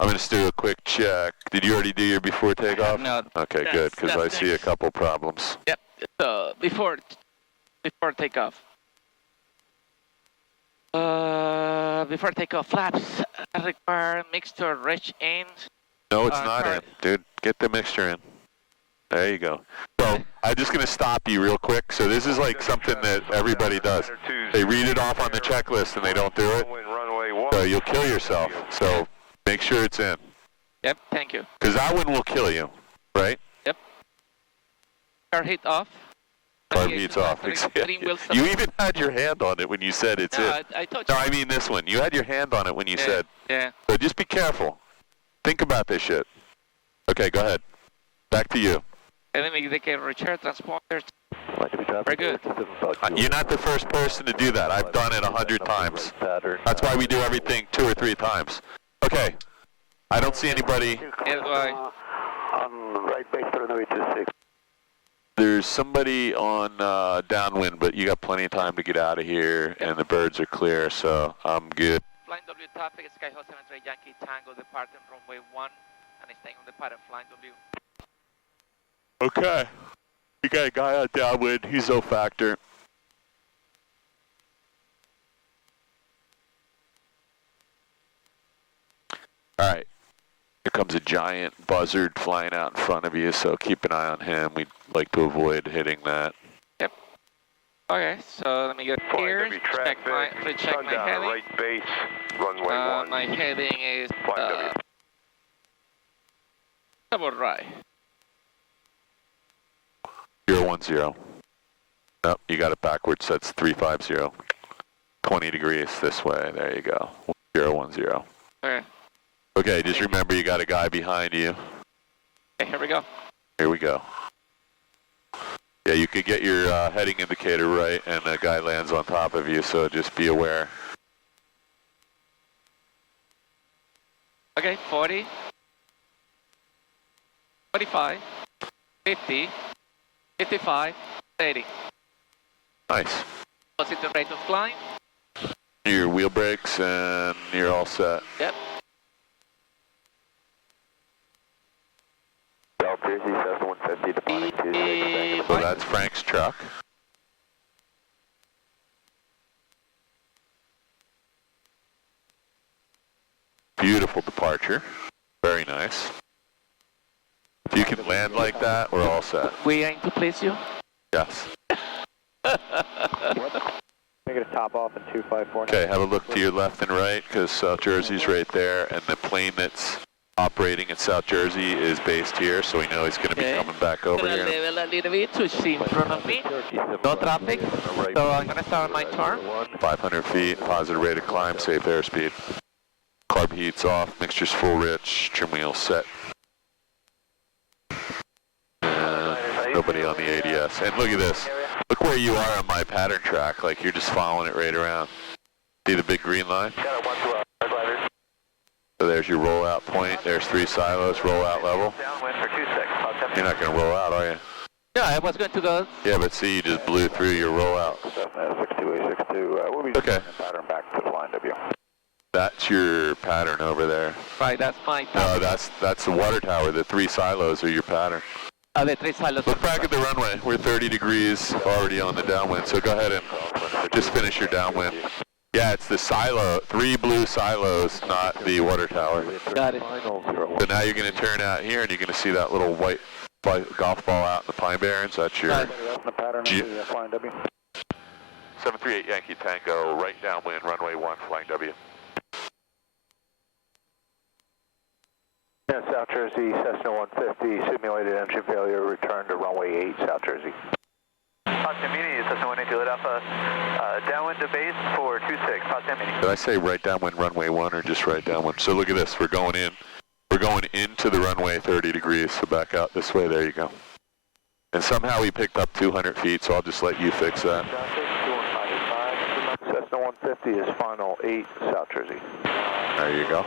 I'm going to do a quick check. Did you already do your before takeoff? No. Okay, good, because I see a couple problems. Yep. So before takeoff. Before takeoff, flaps require mixture rich in. No, it's not in, dude. Get the mixture in. There you go. So I'm just going to stop you real quick. So this is like something that everybody does. They read it off on the checklist and they don't do it. So you'll kill yourself. So make sure it's in. Yep, thank you. Because that one will kill you, right? Yep. Car heat off. Carb heat's off. You even had your hand on it when you said it's in. I told you. No, I mean this one. You had your hand on it when you said. Yeah. So just be careful. Think about this shit. Okay, go ahead. Back to you. Enemy they can return transponders. Very good. You're not the first person to do that. I've done it 100 times. That's why we do everything 2 or 3 times. Okay. I don't see anybody. Here's why. On right base runway 26. There's somebody on downwind, but you got plenty of time to get out of here, and the birds are clear, so I'm good. Flying W traffic, Sky Hot 73 Yankee Tango departing runway 1 and staying on the pattern Flying W. Okay. You got a guy on downwind, he's no factor. Alright. Here comes a giant buzzard flying out in front of you, so keep an eye on him. We'd like to avoid hitting that. Yep. Okay, so let me get here, recheck my heading. Right base, runway 1. My heading is about right. 010. Nope, you got it backwards, that's 350. 20 degrees this way, there you go. 010. Okay. Okay, just remember you got a guy behind you. Okay, here we go. Here we go. Yeah, you could get your heading indicator right and the guy lands on top of you, so just be aware. Okay, 40, 45, 50, 55, 80. Nice. Positive rate of climb. Your wheel brakes and you're all set. Yep. South Jersey, 7150 departing to So that's Frank's truck. Beautiful departure. Very nice. If you can land like that, we're all set. We aim to please you. Yes. Make it a top off in 254. Okay, have a look to your left and right, because South Jersey's right there, and the plane that's operating in South Jersey is based here, so we know he's going to be coming back over here. Level a little bit to see in front of me. No traffic. So I'm going to start my turn. 500 feet, positive rate of climb, safe airspeed. Carb heat's off, mixture's full rich, trim wheel set. And nobody on the ADS. And look at this. Look where you are on my pattern track, like you're just following it right around. See the big green line? So there's your rollout point, there's 3 silos, rollout level. You're not going to roll out, are you? Yeah, I was going to go. Yeah, but see, you just blew through your rollout. 6262, we'll be Okay. pattern back to Flying W. That's your pattern over there. Right, that's my No, that's the water tower. The 3 silos are your pattern. the 3 silos. Look back at the runway. We're 30 degrees already on the downwind, so go ahead and just finish your downwind. Yeah, it's the silo, 3 blue silos, not the water tower. Got it. So now you're going to turn out here and you're going to see that little white golf ball out in the Pine Barrens. That's your Flying W. 738 Yankee Tango, right downwind, runway 1, Flying W. Yeah, South Jersey, Cessna 150, simulated engine failure, return to runway 8, South Jersey. Potsdam meeting, Cessna 180 lit Alpha, downwind to base for 26, Potsdam meeting. Did I say right downwind, runway 1, or just right downwind? So look at this, we're going in. We're going into the runway 30 degrees, so back out this way, there you go. And somehow we picked up 200 feet, so I'll just let you fix that. Cessna 150 is final 8, South Jersey. There you go.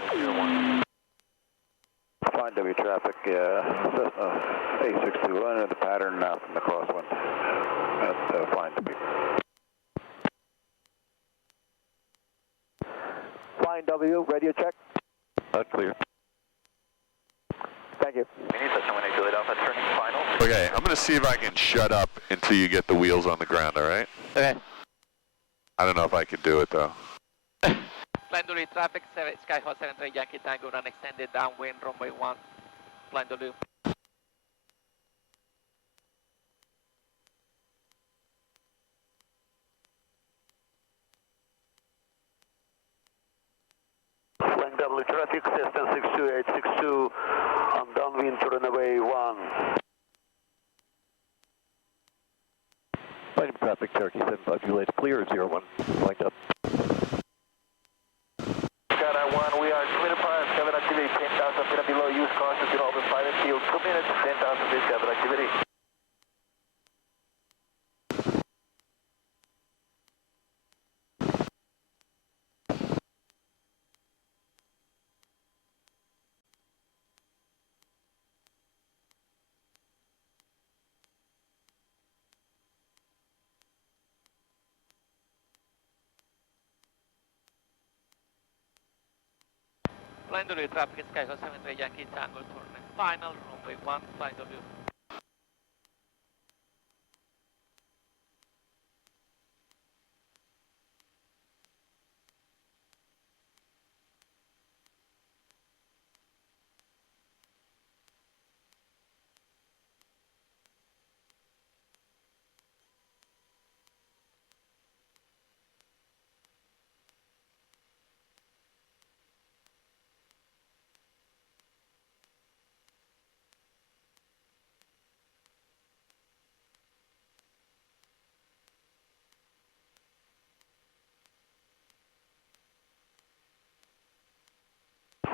Flying W traffic, Cessna 862, enter the pattern now from the crosswind at Flying W. Flying W, radio check. Clear. Roger. Mini Cessna 18 Juliet Alpha, turning final. Okay, I'm going to see if I can shut up until you get the wheels on the ground, all right? Okay. I don't know if I can do it, though. Flying Dolly traffic, Skyhawk 73 Yankee Tango, run extended downwind, runway 1. Flying Dolly. Flying W traffic, Cessna 62862 on downwind to runway 1. Flight traffic, Cherokee 75 Juliet, clear 01, flanked up. Skyline 1, we are 25, cabin activity 10,000 feet and below, use caution to open flight until 2 minutes, 10,000 feet cabin activity. Flying Dolly traffic, Skyhawk 73 Yankee Tango, turning final, runway 1, Flying Dolly.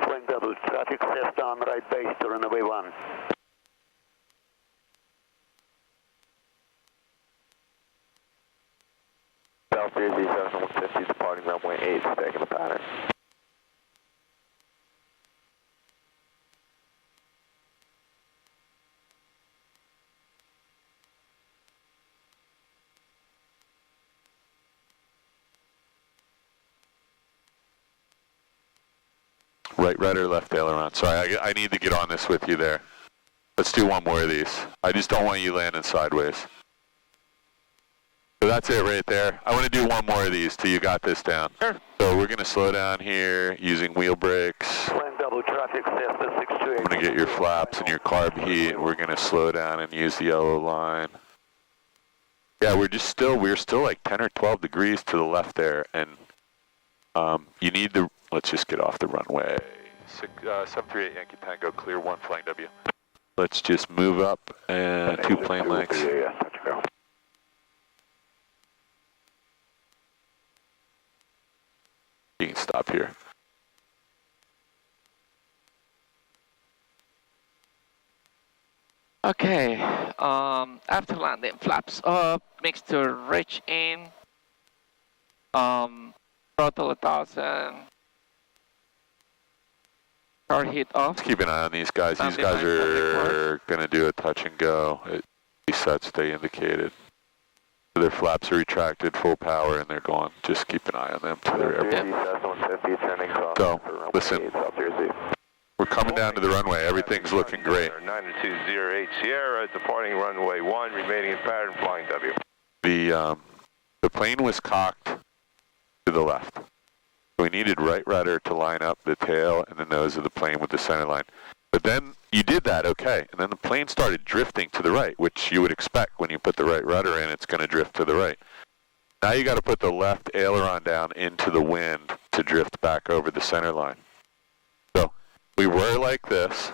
Flying W traffic, Cessna on right base to runway 1. South Jersey 7150, departing runway 8, staying in the pattern. Right rudder, left aileron. Sorry, I need to get on this with you there. Let's do one more of these. I just don't want you landing sideways. So that's it right there. I want to do one more of these till you got this down. Sure. So we're going to slow down here using wheel brakes. Flying W traffic, Cessna 628. I'm going to get your flaps and your carb heat. We're going to slow down and use the yellow line. Yeah, we're still like 10 or 12 degrees to the left there, and you need the, let's just get off the runway. 738 Yankee Tango, clear 1, flying W. Let's just move up and 2 plane lengths. Yeah, touch go. You can stop here. Okay, after landing, flaps up, mixture rich in, throttle 1,000, car heat off. Let's keep an eye on these guys. These guys are going to do a touch and go at these sets they indicated. So their flaps are retracted, full power, and they're going. Just keep an eye on them to their airport. So, listen, we're coming down to the runway. Everything's looking great. 9208 Sierra, departing runway 1, remaining in pattern, flying W. The plane was cocked to the left. So we needed right rudder to line up the tail and the nose of the plane with the center line. But then you did that, okay, and then the plane started drifting to the right, which you would expect when you put the right rudder in, it's going to drift to the right. Now you got to put the left aileron down into the wind to drift back over the center line. So we were like this.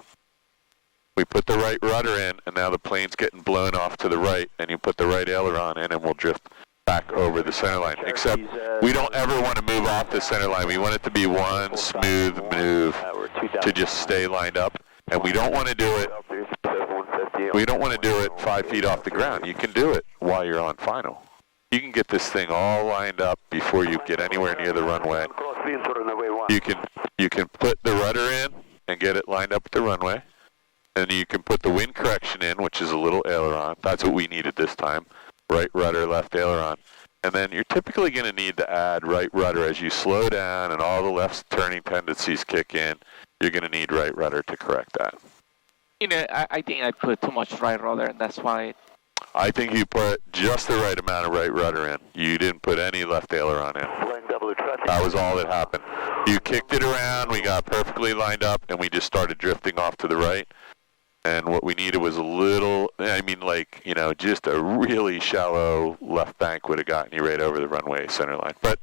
We put the right rudder in, and now the plane's getting blown off to the right, and you put the right aileron in, and we'll drift back over the center line. Except we don't ever want to move off the center line. We want it to be one smooth move to just stay lined up. And we don't want to do it. We don't want to do it 5 feet off the ground. You can do it while you're on final. You can get this thing all lined up before you get anywhere near the runway. You can put the rudder in and get it lined up at the runway. And you can put the wind correction in, which is a little aileron. That's what we needed this time. Right rudder, left aileron. And then you're typically going to need to add right rudder as you slow down and all the left turning tendencies kick in. You're going to need right rudder to correct that. You know, I think I put too much right rudder, and that's why. I think you put just the right amount of right rudder in. You didn't put any left aileron in. That was all that happened. You kicked it around, we got perfectly lined up, and we just started drifting off to the right. And what we needed was a little, I mean, like, you know, just a really shallow left bank would have gotten you right over the runway center line. But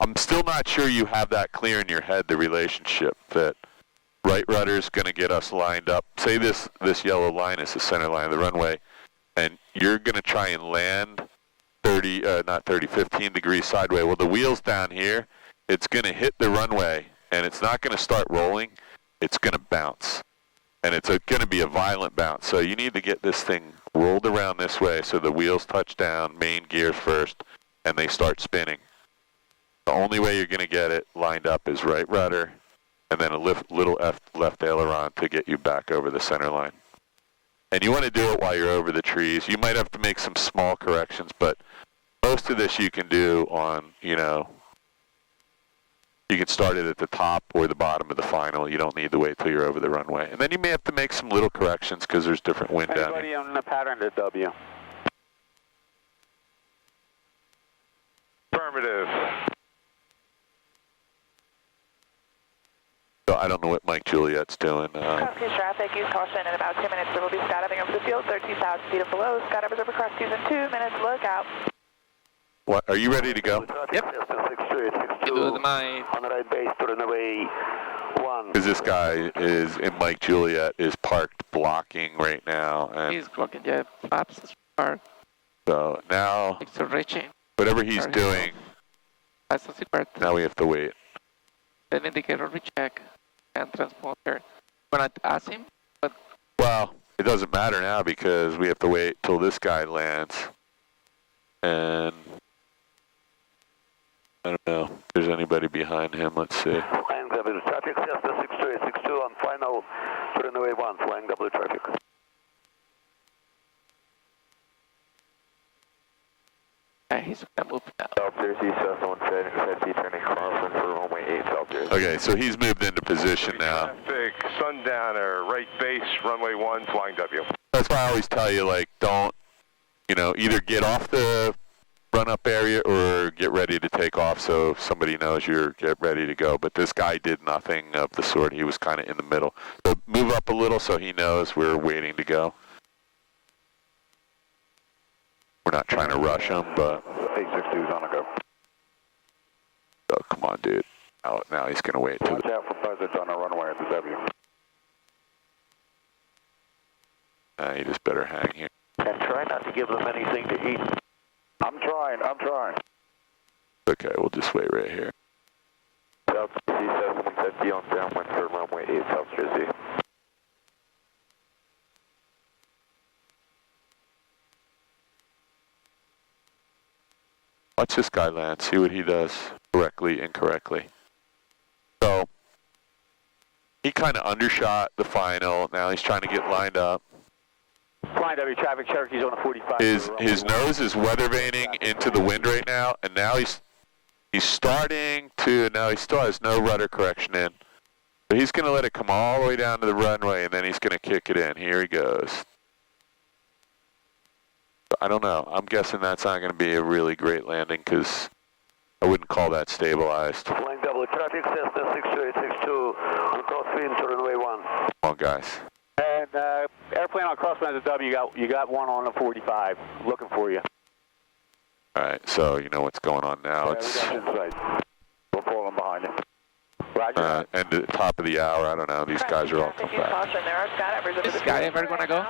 I'm still not sure you have that clear in your head, the relationship that right rudder is going to get us lined up. Say this yellow line is the center line of the runway, and you're going to try and land 15 degrees sideways. Well, the wheel's down here. It's going to hit the runway, and it's not going to start rolling. It's going to bounce. And it's going to be a violent bounce. So you need to get this thing rolled around this way so the wheels touch down, main gears first, and they start spinning. The only way you're going to get it lined up is right rudder, and then a little left aileron to get you back over the center line. And you want to do it while you're over the trees. You might have to make some small corrections, but most of this you can do on, you know, you can start it at the top or the bottom of the final. You don't need to wait till you're over the runway. And then you may have to make some little corrections because there's different wind down here. Anybody on the pattern to W? Affirmative. So I don't know what Mike Juliet's doing. Cross-case traffic, use caution in about 2 minutes. There will be skydiving over the field, 13,000 feet and below. Skydivers over cross season 2 minutes, look out. What, are you ready to go? Yep. Do my On the right base to runway 1. Because this guy is, in Mike Juliet, is parked blocking right now. And he's blocking the flaps as far. so now, It's reaching. whatever he's doing, now we have to wait. Then indicator recheck and transponder. We're not ask him, but Well, it doesn't matter now because we have to wait till this guy lands. And I don't know if there's anybody behind him. Let's see. Flying W traffic, Cessna 62862 on final to runway 1, flying W traffic. he's gonna move now. South Jersey, Cessna 150, turning crosswind for runway 8, South Jersey. Okay, so he's moved into position now. Traffic, sundowner, right base, runway 1, flying W. That's why I always tell you, like, don't, you know, either get off the run-up area or get ready to take off so somebody knows you're get ready to go. But this guy did nothing of the sort. He was kind of in the middle. So move up a little so he knows we're waiting to go. We're not trying to rush him, but... 862 is on the go. Oh, come on, dude. Now he's going to wait. Watch out for buzzards on the runway at the W. You just better hang here. And try not to give them anything to eat. I'm trying. Okay, we'll just wait right here. South Jersey, Cessna 150 on downwind for runway 8, South Jersey. Watch this guy land, see what he does correctly, incorrectly. So, he kind of undershot the final. Now he's trying to get lined up. Flying W traffic, Cherokee's on a 45. His nose is weather vaning into the wind right now, and now he's starting to, now he still has no rudder correction in. But he's going to let it come all the way down to the runway, and then he's going to kick it in. Here he goes. I don't know. I'm guessing that's not going to be a really great landing because I wouldn't call that stabilized. Flying double traffic, Cessna 62862 on crosswind to runway 1. Come on, guys. And airplane on crosswind at the W, you got one on the 45. Looking for you. All right, so you know what's going on now. Yeah, It's we got inside. We're falling behind you. Roger. and the top of the hour. I don't know. These guys are all coming back. Is this guy ever gonna go?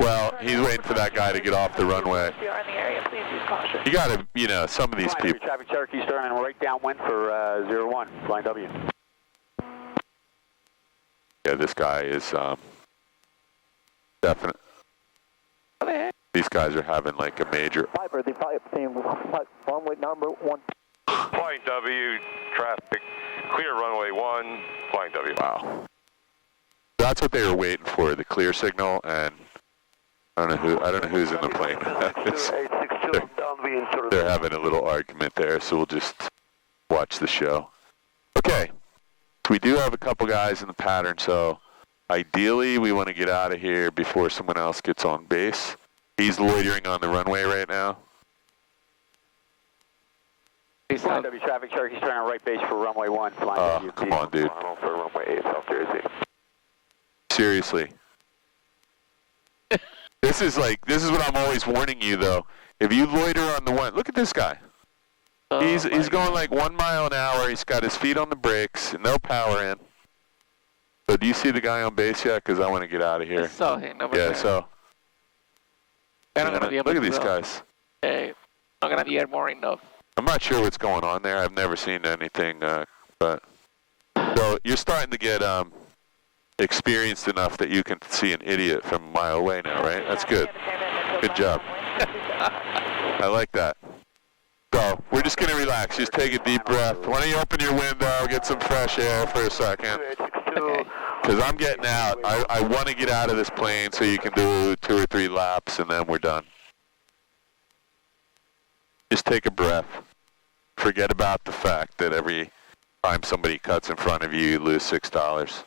Well, he's waiting for that guy to get off the runway. If you are in the area, please use caution. You got to, you know, some of these Flying people. traffic, Cherokee turning right downwind for 01. Flying W. Yeah, this guy is definite. These guys are having like a major. Piper, the pipe team, runway number 1. Flying W, traffic, clear runway 1, flying W. Wow. That's what they were waiting for, the clear signal, and I don't know who's in the plane. They're having a little argument there, so we'll just watch the show. Okay. We do have a couple guys in the pattern, so Ideally, we want to get out of here before someone else gets on base. He's loitering on the runway right now. Flying W traffic, Cherokee's turning right base for runway 1. Flying Come on, dude. Final for runway 8, South Jersey. Seriously. This is what I'm always warning you, though. If you loiter on the one, look at this guy. He's going like 1 mile an hour. He's got his feet on the brakes, no power in. So do you see the guy on base yet? Because I want to get out of here. I saw him over yeah, there. so. They're not gonna be able look at to these go. guys. Hey, not gonna be airborne enough. I'm not sure what's going on there. I've never seen anything, but so you're starting to get experienced enough that you can see an idiot from a mile away now, right? That's good. Good job. I like that. So we're just gonna relax. Just take a deep breath. Why don't you open your window, get some fresh air for a second? Because I'm getting out. I want to get out of this plane so you can do 2 or 3 laps and then we're done. Just take a breath. Forget about the fact that every time somebody cuts in front of you, you lose $6.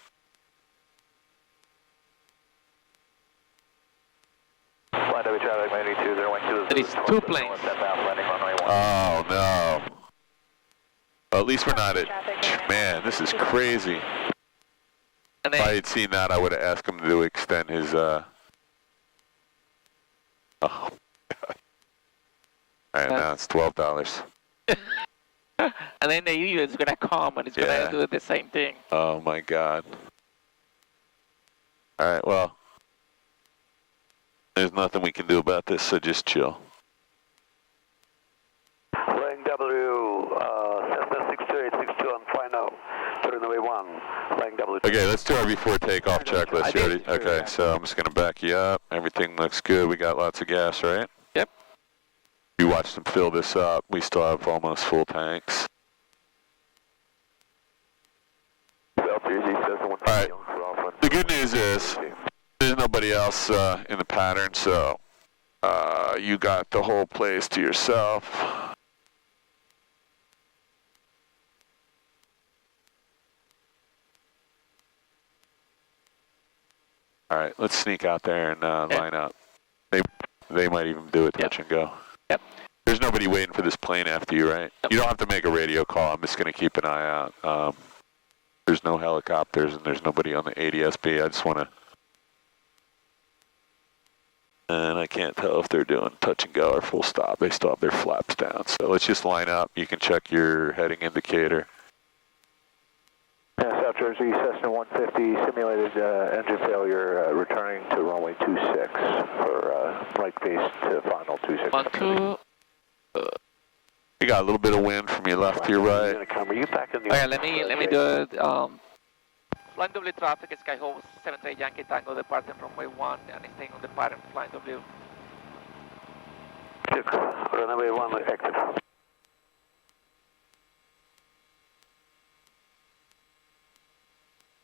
Flight W traffic, Miami 2012. There is 2 planes. Oh, no. Well, at least we're not at... Man, this is crazy. And If I then, had seen that, I would have asked him to extend his... Oh, my God. All right, now it's $12. and then the idiot's gonna come and it's Yeah. gonna do the same thing. Oh, my God. All right, well... There's nothing we can do about this, so just chill. Flying W, Cessna 62862 on final. Turn away 1. Flying W. Okay, let's do our before takeoff checklist. I You ready? did. Okay, so I'm just going to back you up. Everything looks good. We got lots of gas, right? Yep. You watched them fill this up. We still have almost full tanks. South Jersey, 715. All right. The good news is there's nobody else in the pattern, so you got the whole place to yourself. All right, let's sneak out there and line up. They might even do a touch and go. Yep. There's nobody waiting for this plane after you, right? Yep. You don't have to make a radio call. I'm just going to keep an eye out. There's no helicopters and there's nobody on the ADSB. I just want to... And I can't tell if they're doing touch and go or full stop. They still have their flaps down. So let's just line up. You can check your heading indicator. Yeah, South Jersey, Cessna 150, simulated engine failure, returning to runway 26 for right base to final 26. 1, 2. You got a little bit of wind from your left to your right. Are you back in the Okay, let me do it. Flying W traffic, Skyhawk 73 Yankee Tango departing from runway 1 and staying on the pattern. Flying W. Runway 1 active.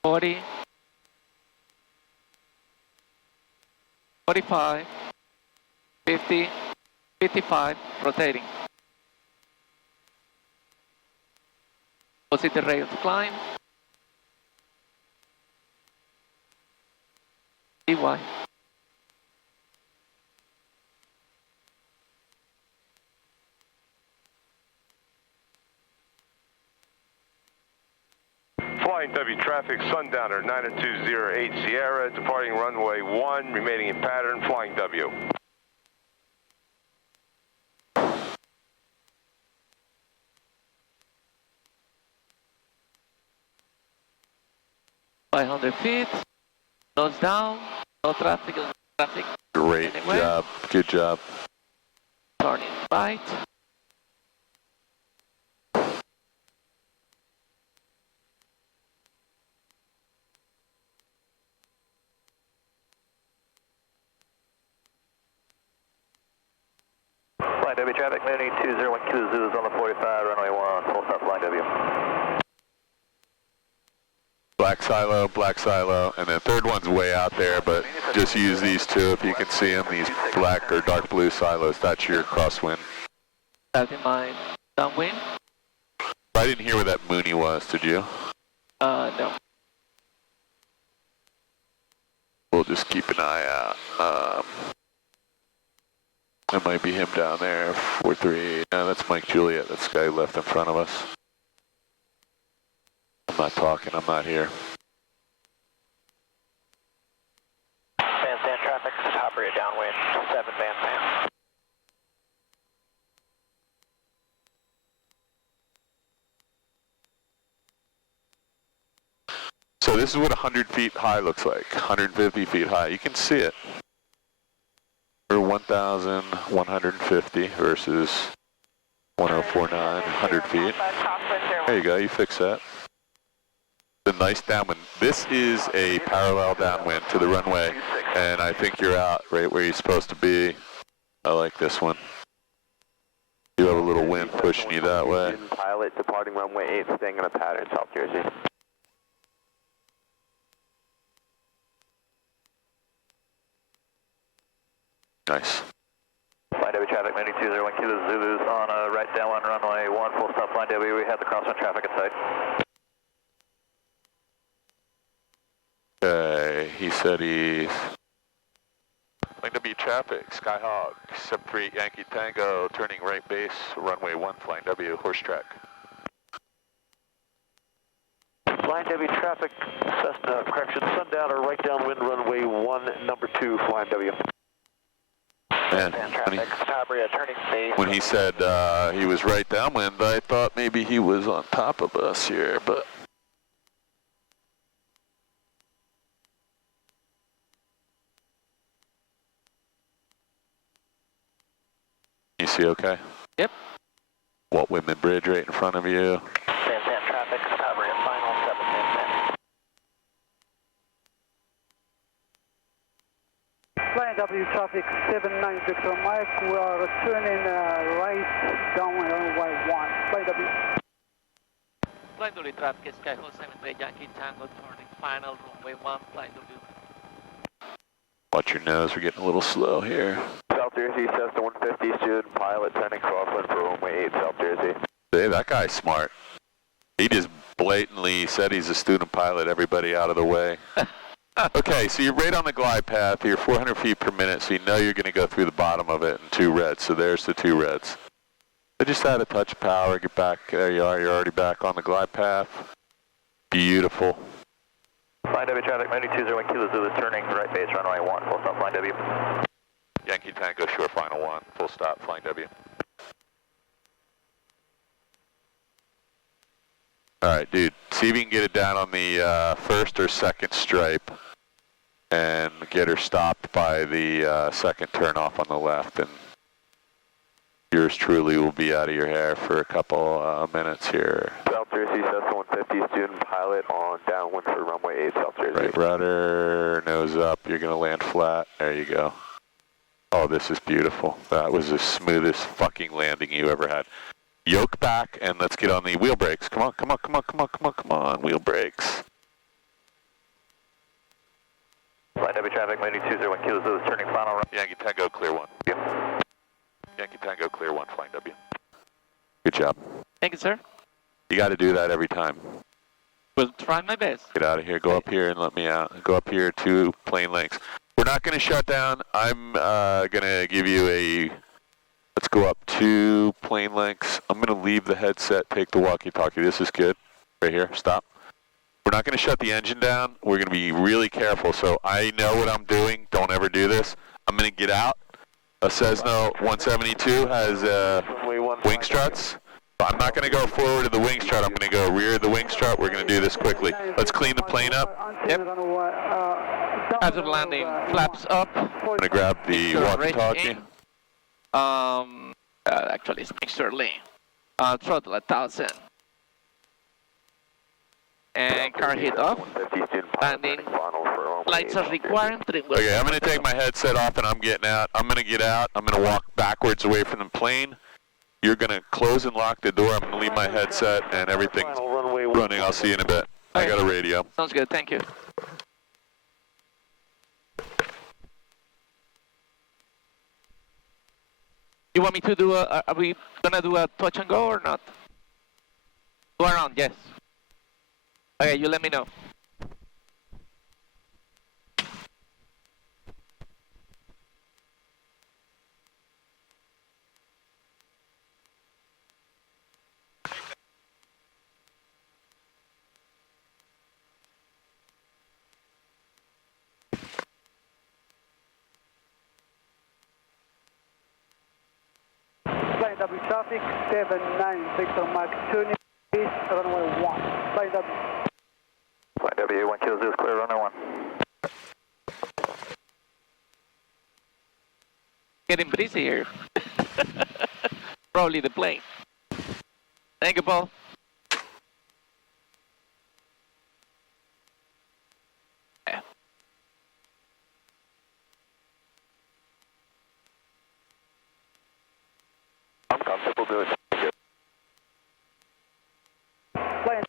$40, 45, 50, 55, rotating. Positive rail to climb. EY. Flying W traffic, Sundowner 90208 Sierra, departing runway 1, remaining in pattern, flying W. $500 feet. Nose down. No traffic. Traffic. Great Anyway. job. Good job. Turning right. Flight W traffic, Mooney 2012 Zulu's on the 45, runway 1, full stop, flying W. Black silo, and the third one's way out there, but just use these two if you can see them, these black or dark blue silos. That's your crosswind. Starting my downwind. I didn't hear where that Mooney was, did you? No. we'll just keep an eye out. It might be him down there, 43. No, that's Mike Juliet. That's the guy left in front of us. I'm not talking, I'm not here. Bandstand traffic, top rear downwind, 7 bandstand. So this is what 100 feet high looks like, 150 feet high. You can see it. Or 1,150 versus 1,049, 100 feet. There you go, you fix that. The nice downwind. This is a parallel downwind to the runway, and I think you're out right where you're supposed to be. I like this one. You have a little wind pushing you that way. Pilot departing runway 8, staying in a pattern, South Jersey. Nice. Flight W traffic 9201 Kilo Zulu's on a right downwind runway 1, full stop line W. We have the crosswind traffic in sight. Okay, he said he's... Line W traffic, Skyhawk, 73 Yankee Tango, turning right base, runway 1, flying W, horse track. Line W traffic, Cessna, correction, Sundowner, right downwind runway 1, number 2, flying W. Man, when he said he was right downwind, I thought maybe he was on top of us here, but... You see okay? Yep. Walt Whitman Bridge right in front of you. Bandstand traffic, recovery and final 7 bandstand. Flying W traffic 79 Victor Mike, we are turning right downwind runway 1. Flight W. Flight W traffic, Skyhawk 73 Yankee Tango, turning final runway 1, flight W. Watch your nose, we're getting a little slow here. South Jersey, Cessna 150, student pilot, turning crosswind for runway 8, South Jersey. Hey, that guy's smart. He just blatantly said he's a student pilot, everybody out of the way. Okay, so you're right on the glide path, you're 400 feet per minute, so you know you're going to go through the bottom of it in 2 reds, so there's the 2 reds. So just add a touch of power, get back, there you are, you're already back on the glide path. Beautiful. Flight W traffic 9201 Kilo Zulu, turning right base, runway 1, full stop, flying W. Yankee Tango, short final 1, full stop, flying W. Alright, dude, see if you can get it down on the first or second stripe and get her stopped by the second turn off on the left, and yours truly will be out of your hair for a couple minutes here. South Jersey, Cessna 150, student pilot on downwind for runway 8, South Jersey. Right rudder, nose up, you're going to land flat, there you go. Oh, this is beautiful. That was the smoothest fucking landing you ever had. Yoke back, and let's get on the wheel brakes. Come on, come on, come on, come on, come on, come on, wheel brakes. Flight W traffic 9201 Kilo Zulu, turning final run. Yankee Tango, clear 1. Yankee Tango, clear 1, flying W. Good job. Thank you, sir. You got to do that every time. Will try my best. Get out of here, go up here and let me out. Go up here 2 plane lengths. We're not going to shut down. I'm going to give you a... Let's go up 2 plane lengths. I'm going to leave the headset, take the walkie-talkie. This is good. Right here, stop. We're not going to shut the engine down. We're going to be really careful. So I know what I'm doing. Don't ever do this. I'm going to get out. A Cessna 172 has wing struts. I'm not going to go forward to the wing strut. I'm going to go rear of the wing strut. We're going to do this quickly. Let's clean the plane up. Yep. As of landing, flaps up. I'm going to grab the walkie-talkie. Actually, it's mixture lane. Throttle 1,000. And car hit off. Landing. Lights are required. Okay, I'm going to take my headset off and I'm getting out. I'm going to get out. I'm going to walk backwards away from the plane. You're going to close and lock the door. I'm going to leave my headset and everything's running. I'll see you in a bit. I got a radio. Sounds good. Thank you. You want me to do a, are we gonna do a touch and go or not? Go around, yes. Okay, you let me know. W traffic, 79 Victor Mike, turning east, runway 1. Flight W. Flight W, 1 kilo 0 is clear, runway 1. Getting breezy here. Probably the plane. Thank you, Paul. Yeah. I'm comfortable doing it. Flight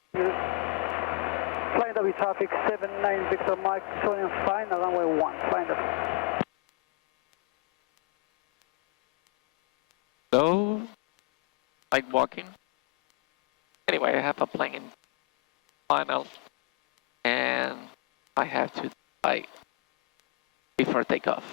W traffic, 79 Victor Mike, turning final, runway 1. Flight W. So, like walking. Anyway, I have a plane in final, and I have to like before takeoff.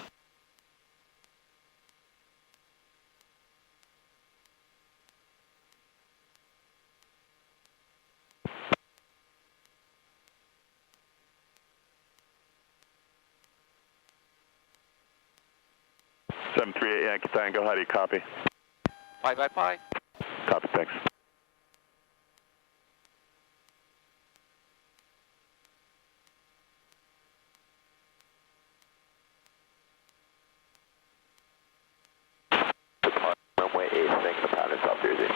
Yankee Tango, how do you copy? 5 Copy, thanks. Runway 8, staying in the pattern, South Jersey.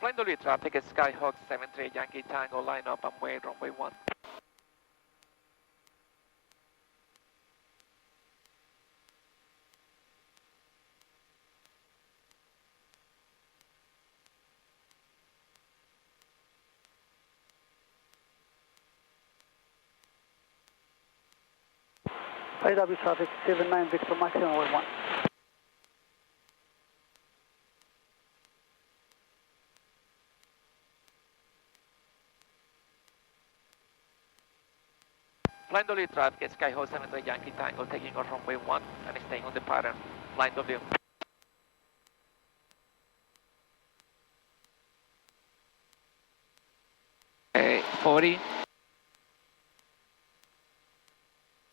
Plane W traffic is Skyhawk 73 Yankee Tango, line up and wait, runway 1. Flight W traffic, 79 Victor Mike, runway 1. Line W traffic is Skyhawk 73 Yankee Tango, taking off runway 1 and staying on the pattern. Line W. Okay, 40,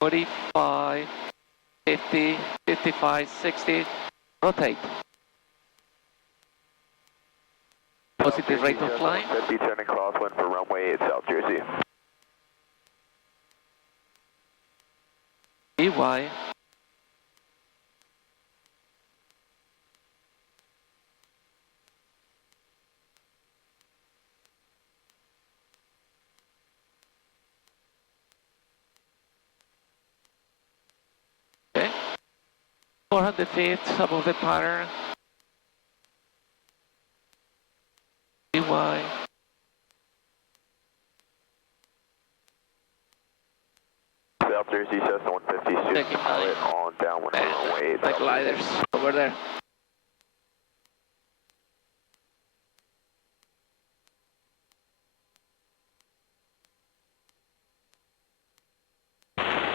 45, 50, 55, 60, rotate. Positive rate of climb. 50, turning crosswind for runway 8, South Jersey. EY. Okay. 400 feet above the pattern. EY. South Jersey, Cessna 150, student Taking pilot nine. on downwind for runway 8, My South Jersey. gliders over there.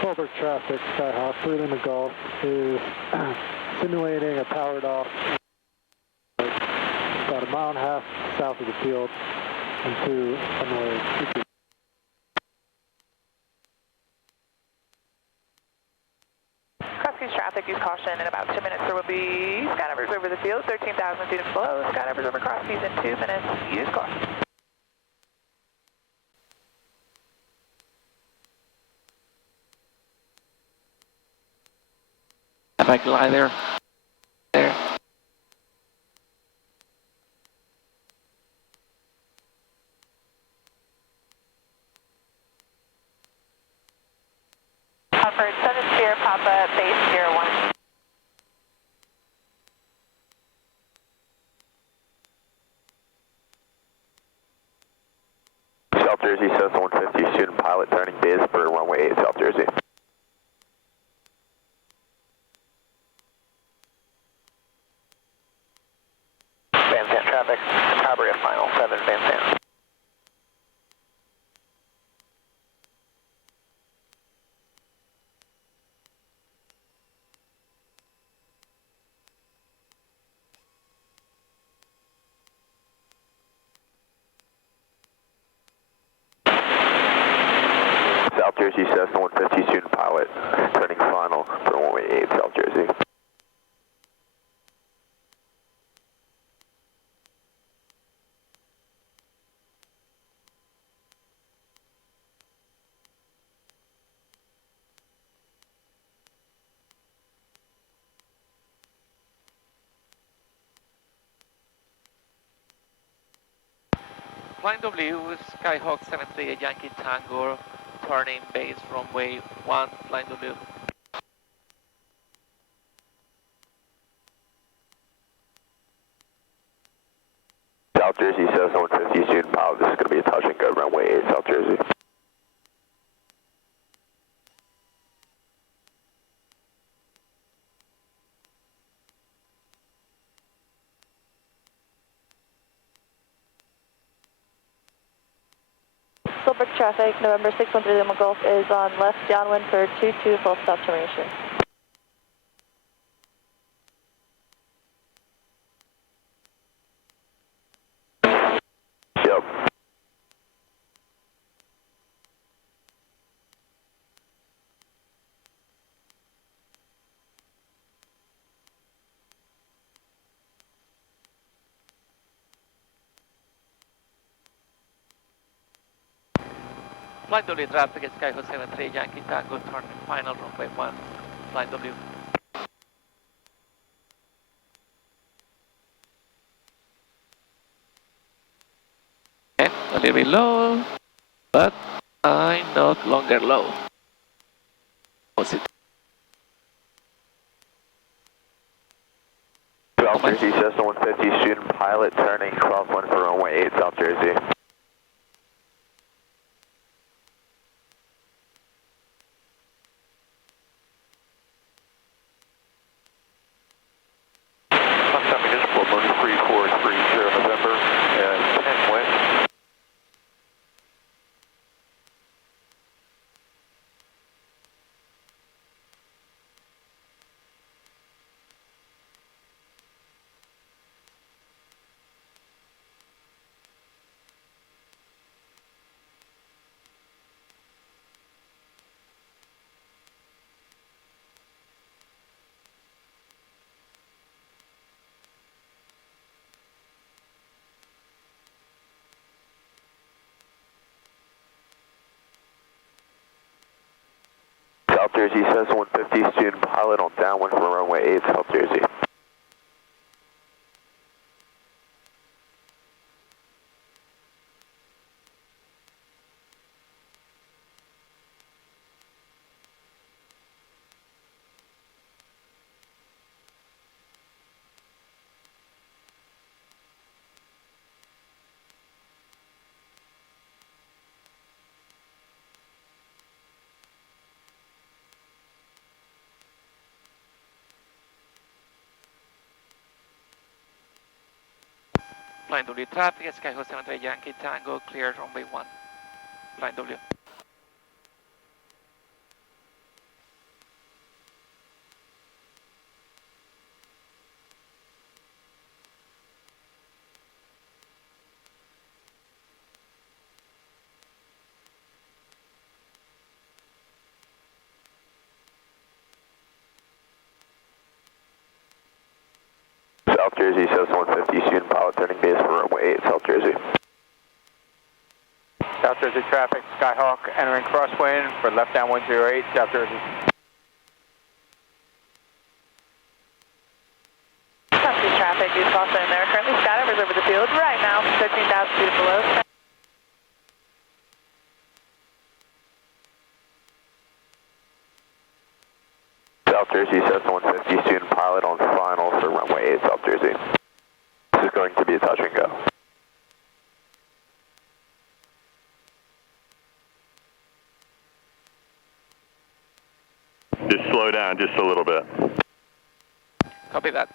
Over traffic, Skyhawk, 3 Lima Golf is simulating a powered off about a mile and a half south of the field into runway 2. Cross-keys traffic, use caution. In about 2 minutes there will be skydiver's over the field, 13,000 feet and below. Skydiver's over cross-keys in 2 minutes. Use caution. Have a glider there. Comfort 7 Sierra Papa, base Sierra 1. South Jersey, Cessna 150, student pilot turning biz for runway 8, South Jersey. Van Sant traffic, Cabria final, 7 Van Sant. Jersey, Cessna 150 student pilot, turning final for runway 8, South Jersey. Line W, Skyhawk 738 Yankee Tango, turning base runway 1, line W. South Jersey, Cessna 150 student pilot, this is going to be a touch and go, runway 8, South Jersey. Silver traffic, November 613 Lima Golf is on left downwind for 22, full stop termination. Yep. Line W traffic, Skyhawk 738 Yankee Tango, turning final runway 1, line W. Okay, a little bit low, but I'm not longer low. Positive. South Jersey, Cessna 150 student pilot, turning crosswind for runway 8, South Jersey. November, and 10 west. South Jersey, Cessna 150 student pilot on downwind for runway 8, South Jersey. Line W traffic, Skyhawk 738 Yankee Tango, clear runway 1, line W. South Jersey, Cessna 150 student pilot, turning base for runway 8, South Jersey. South Jersey traffic, Skyhawk entering crosswind for left down 108, South Jersey. South Jersey traffic, use caution. There are currently skydivers over the field right now, 13,000 feet below. South Jersey, Cessna 150 student pilot on final for runway 8, South Jersey. This is going to be a touch and go. Just slow down just a little bit. Copy that.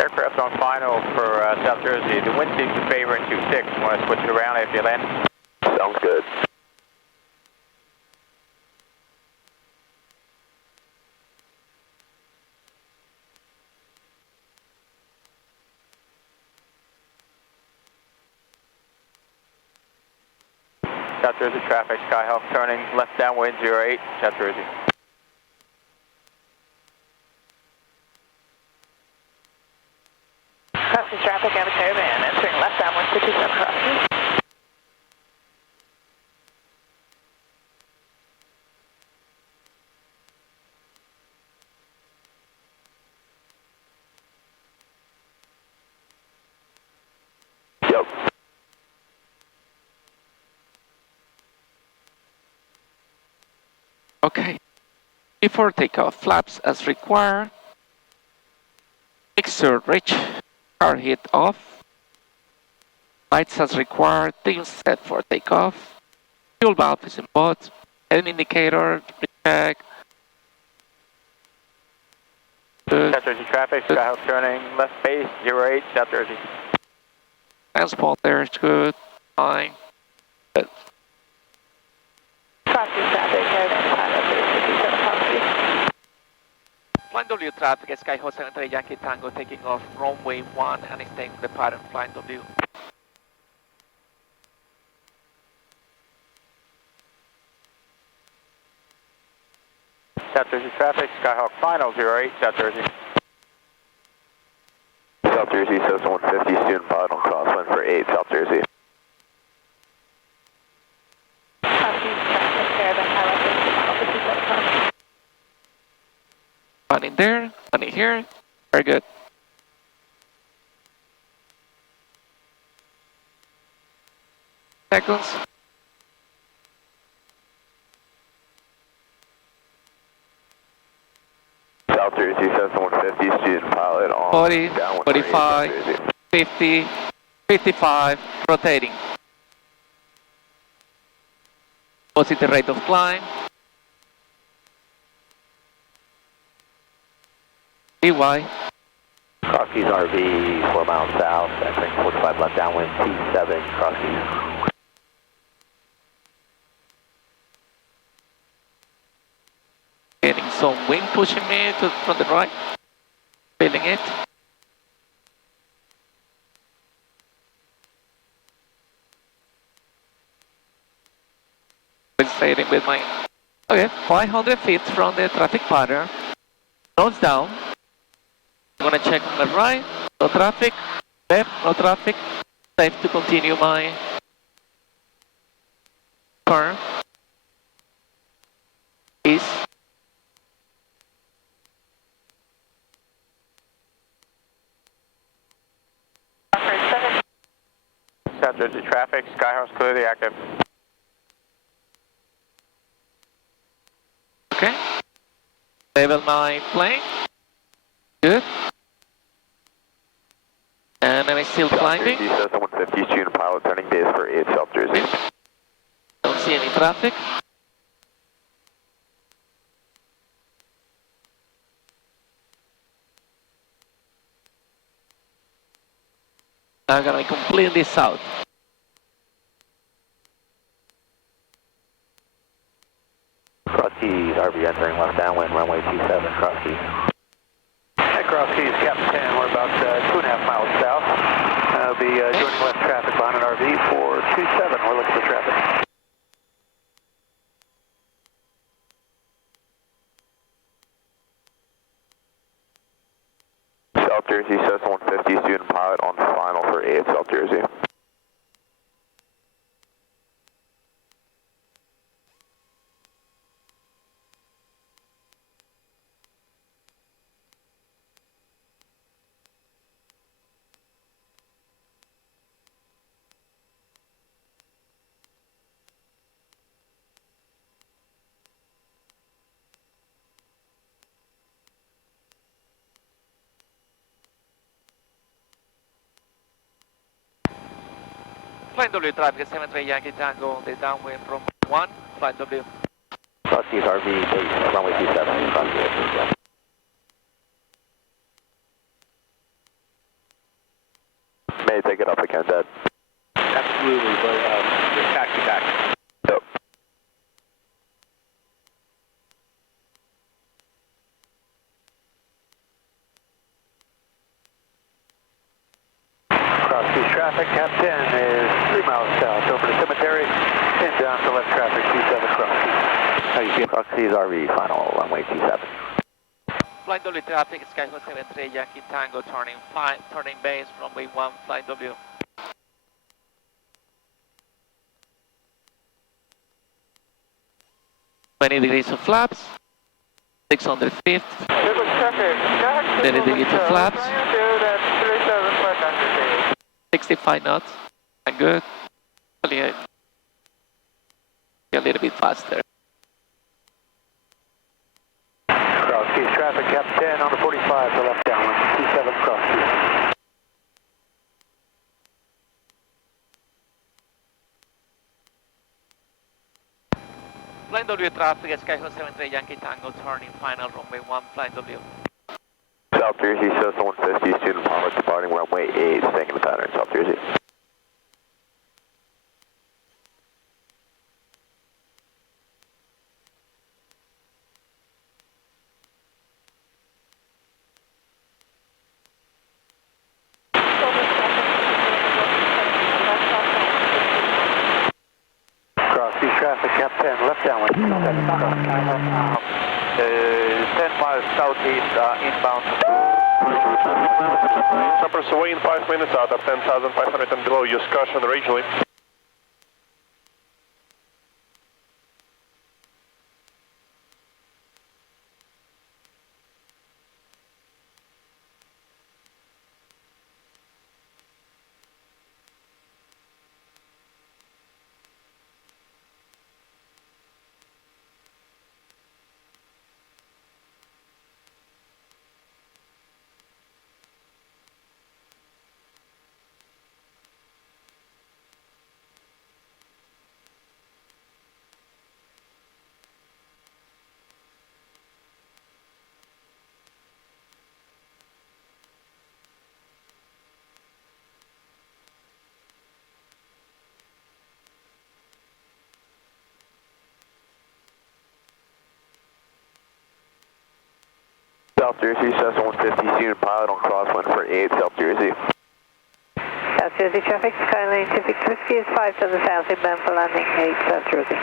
Aircraft on final for South Jersey. The wind seems to favor in 26. Want to switch it around after you land? Sounds good. South Jersey traffic, Skyhawk turning left downwind 08, South Jersey. Crossing traffic, I have a caravan entering left downwind 57 crosses. Yep. Okay. Before takeoff, flaps as required. Exert reach, car hit off. Lights as required, team set for takeoff. Fuel valve is in both. Head indicator, check. Good. South Jersey traffic, Skyhawk turning left base 08, South Jersey. Transponder is good. Fine. Good. Crossing traffic, caravan pilot base 57 crosses. Flying W traffic, Skyhawk 73 Yankee Tango taking off runway 1 and staying with the pattern flying W. South Jersey traffic, Skyhawk final 08, South Jersey. South Jersey, Cessna 150, student pilot on crosswind for 8, South Jersey. Crossing traffic, caravan pilot base 57 crosses. One in there, one in here. Very good. Seconds. South Jersey, Cessna 150, student pilot on 40, downwind 45, 50, 55, rotating. Positive rate of climb. EY. Crosskeys RV, 4 miles south, entering 45 left downwind, T7, Crosskeys. Getting some wind pushing me from the right. Feeling it. Staying with my... Okay, 500 feet from the traffic pattern. Nose down. I'm gonna check on the right. No traffic. Left, no traffic. Safe to continue my turn. East. South Jersey traffic, Skyhawk's clearly active. Okay. Level my plane. Good. And I'm still climbing. South Jersey, Cessna 150, student pilot turning base for 8, South Jersey. Don't see any traffic. I'm gonna be completely south. Crosskeys RV entering left downwind, runway 27, Crosskeys. Hey, Crosskeys, Captain 10, we're about 2.5 miles south. I'll be joining left traffic behind an RV for 27. We're looking for traffic. South Jersey, Cessna 150, student pilot on final for 8, South Jersey. Flight W traffic, 73 Yankee Tango on the downwind from 1, Flight W. Crosskeys RV, base, runway 27, Crosskeys. May I take it up again, Dad? Absolutely, but just taxi back. Yep. Crosskeys traffic. traffic, Cap 10 is 3 miles south over the cemetery and down to left traffic 27 cross keys. How you feel? Cross keys RV, final runway 27. Flight W traffic, Skyhawk 73 Yankee Tango, turning base, runway 1, Flight W. Many degrees of flaps, 600 feet. Then it begins to flaps. 65 knots, and good. Only a little bit faster. Cross keys traffic, Cap 10 on the 45 to left downwind, 27 cross keys. Flight W traffic, Skyhawk 73 Yankee Tango, turning final, runway 1, Flight W. South Jersey, Cessna 150, student pilot departing runway 8, staying in the pattern, South Jersey. Cross keys traffic, Cap 10 left downwind, 27 cross keys. 10 miles southeast, inbound. Jumpers away in 5 minutes out of 10,500 and below. Use caution regionally. South Jersey, Cessna 150, student pilot on crosswind for 8, South Jersey. South Jersey traffic, Skyline 250 is 5 to the south, inbound for landing 8, South Jersey.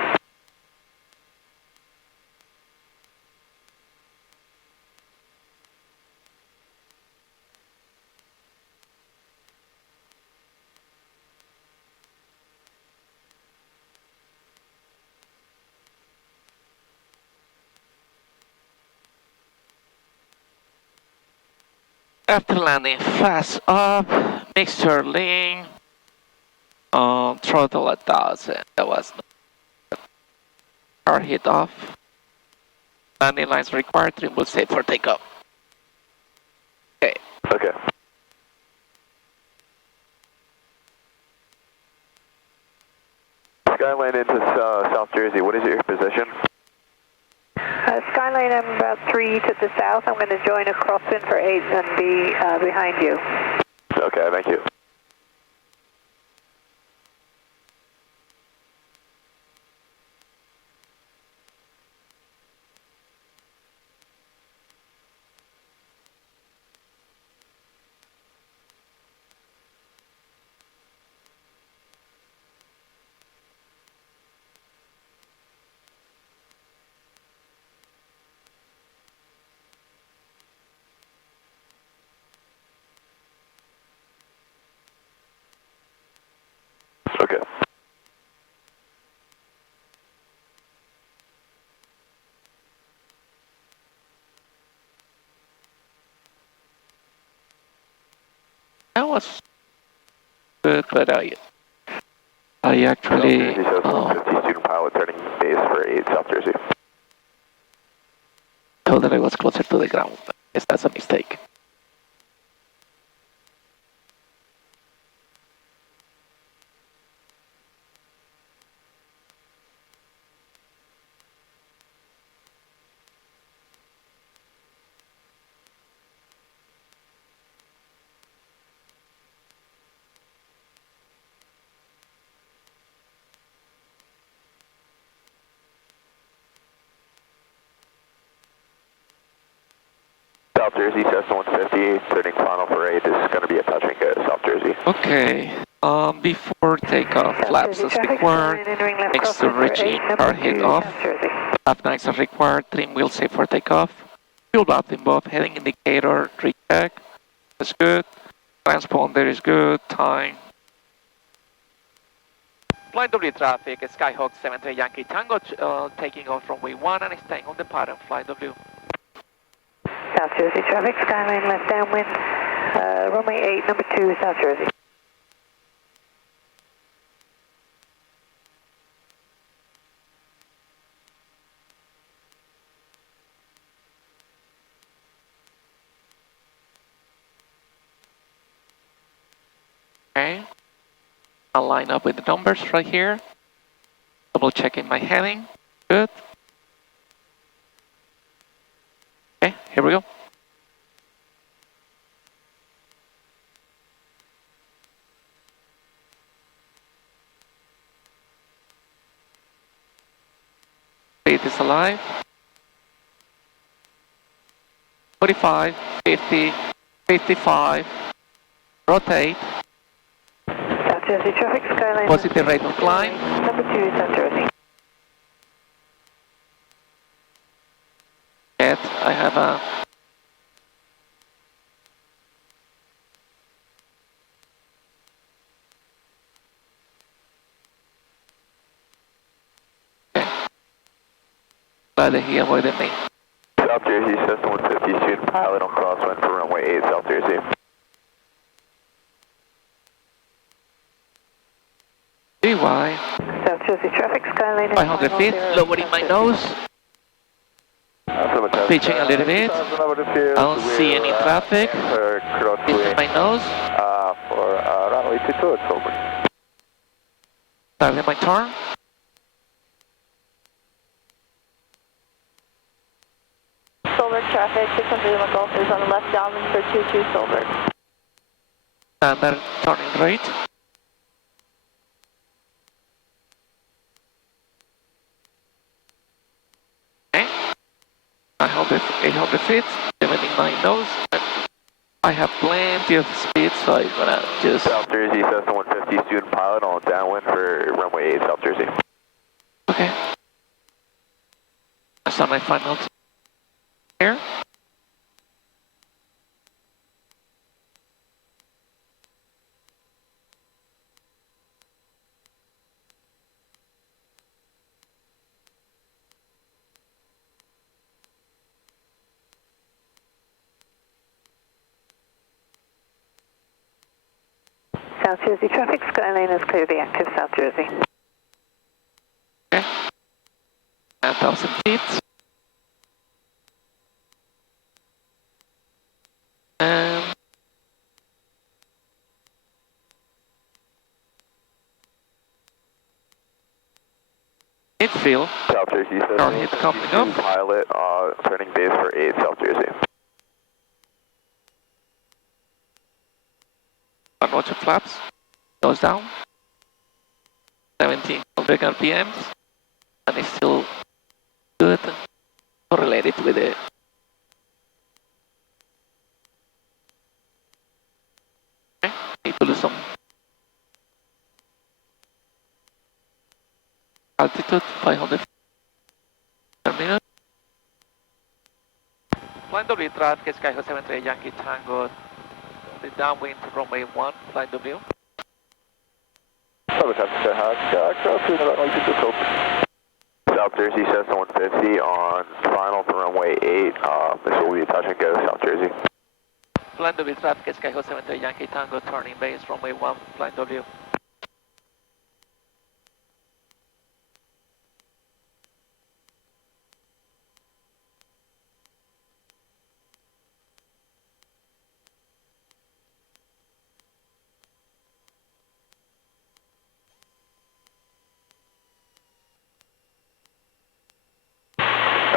After landing, fast up, mixture lean, throttle 1,000. That was no car hit off. Landing lines required, trim will safe for takeoff. Okay. Okay. Skyline into South Jersey, what is your position? Skyline, I'm about 3 to the south. I'm going to join a crosswind for 8 and be behind you. Okay, thank you. Okay. That was good, but I actually... South Jersey, 50 student pilot turning base for 8, South Jersey. Told that I was closer to the ground. I guess that's a mistake. South Jersey, Cessna 150, turning final for 8. This is going to be a touch and go, South Jersey. Okay. Before takeoff, flaps as required, extra regime, car head off, flap nights are required, trim wheel safe for takeoff, fuel button above, heading indicator, recheck, that's good, transponder is good, time. Flight W traffic, Skyhawk 73 Yankee Tango, taking off runway 1 and staying on the pattern, Flight W. South Jersey traffic, Skyline left downwind, runway 8, number 2, South Jersey. Okay, I'll line up with the numbers right here. Double checking my heading, good. Okay, here we go. Speed is alive. 45, 50, 55, rotate. South Jersey traffic, Skyline. Positive rate of climb. Number 2, South Jersey. Yet, I have a... Okay. Glad that he avoided me. South Jersey, Cessna 150, student pilot on crosswind for runway 8, South Jersey. DY. South Jersey traffic, Skyline. 500 feet, lowering my nose. Pitching a little bit. I don't see any traffic. This is my nose. For runway 22, it's over. Starting my turn. Solberg traffic, 600 Lima Golf is on the left downwind for 22 Solberg. Standard turning rate. Okay. I hold it 800 feet, 79 knots. I have plenty of speed, so I'm gonna just... South Jersey, Cessna 150, student pilot on downwind for runway 8, South Jersey. Okay. I saw my final here. South Jersey traffic, Skyline is clear the active South Jersey. Okay. 1,000 feet. And midfield. South Jersey, Car hit coming up. Pilot, turning base for 8, South Jersey. One roger flaps. Goes down. 1700 RPMs. And it's still good. Correlated with it. Okay. Need to lose some altitude, 500 per minute. Flight W traffic, Skyhawk 73 Yankee Tango, the downwind runway 1, Flight W. South Jersey, Cessna 150 on final for runway 8. This will be a touch and go, South Jersey. Flight W traffic, Skyhawk 73 Yankee Tango, turning base, runway 1, Flight W.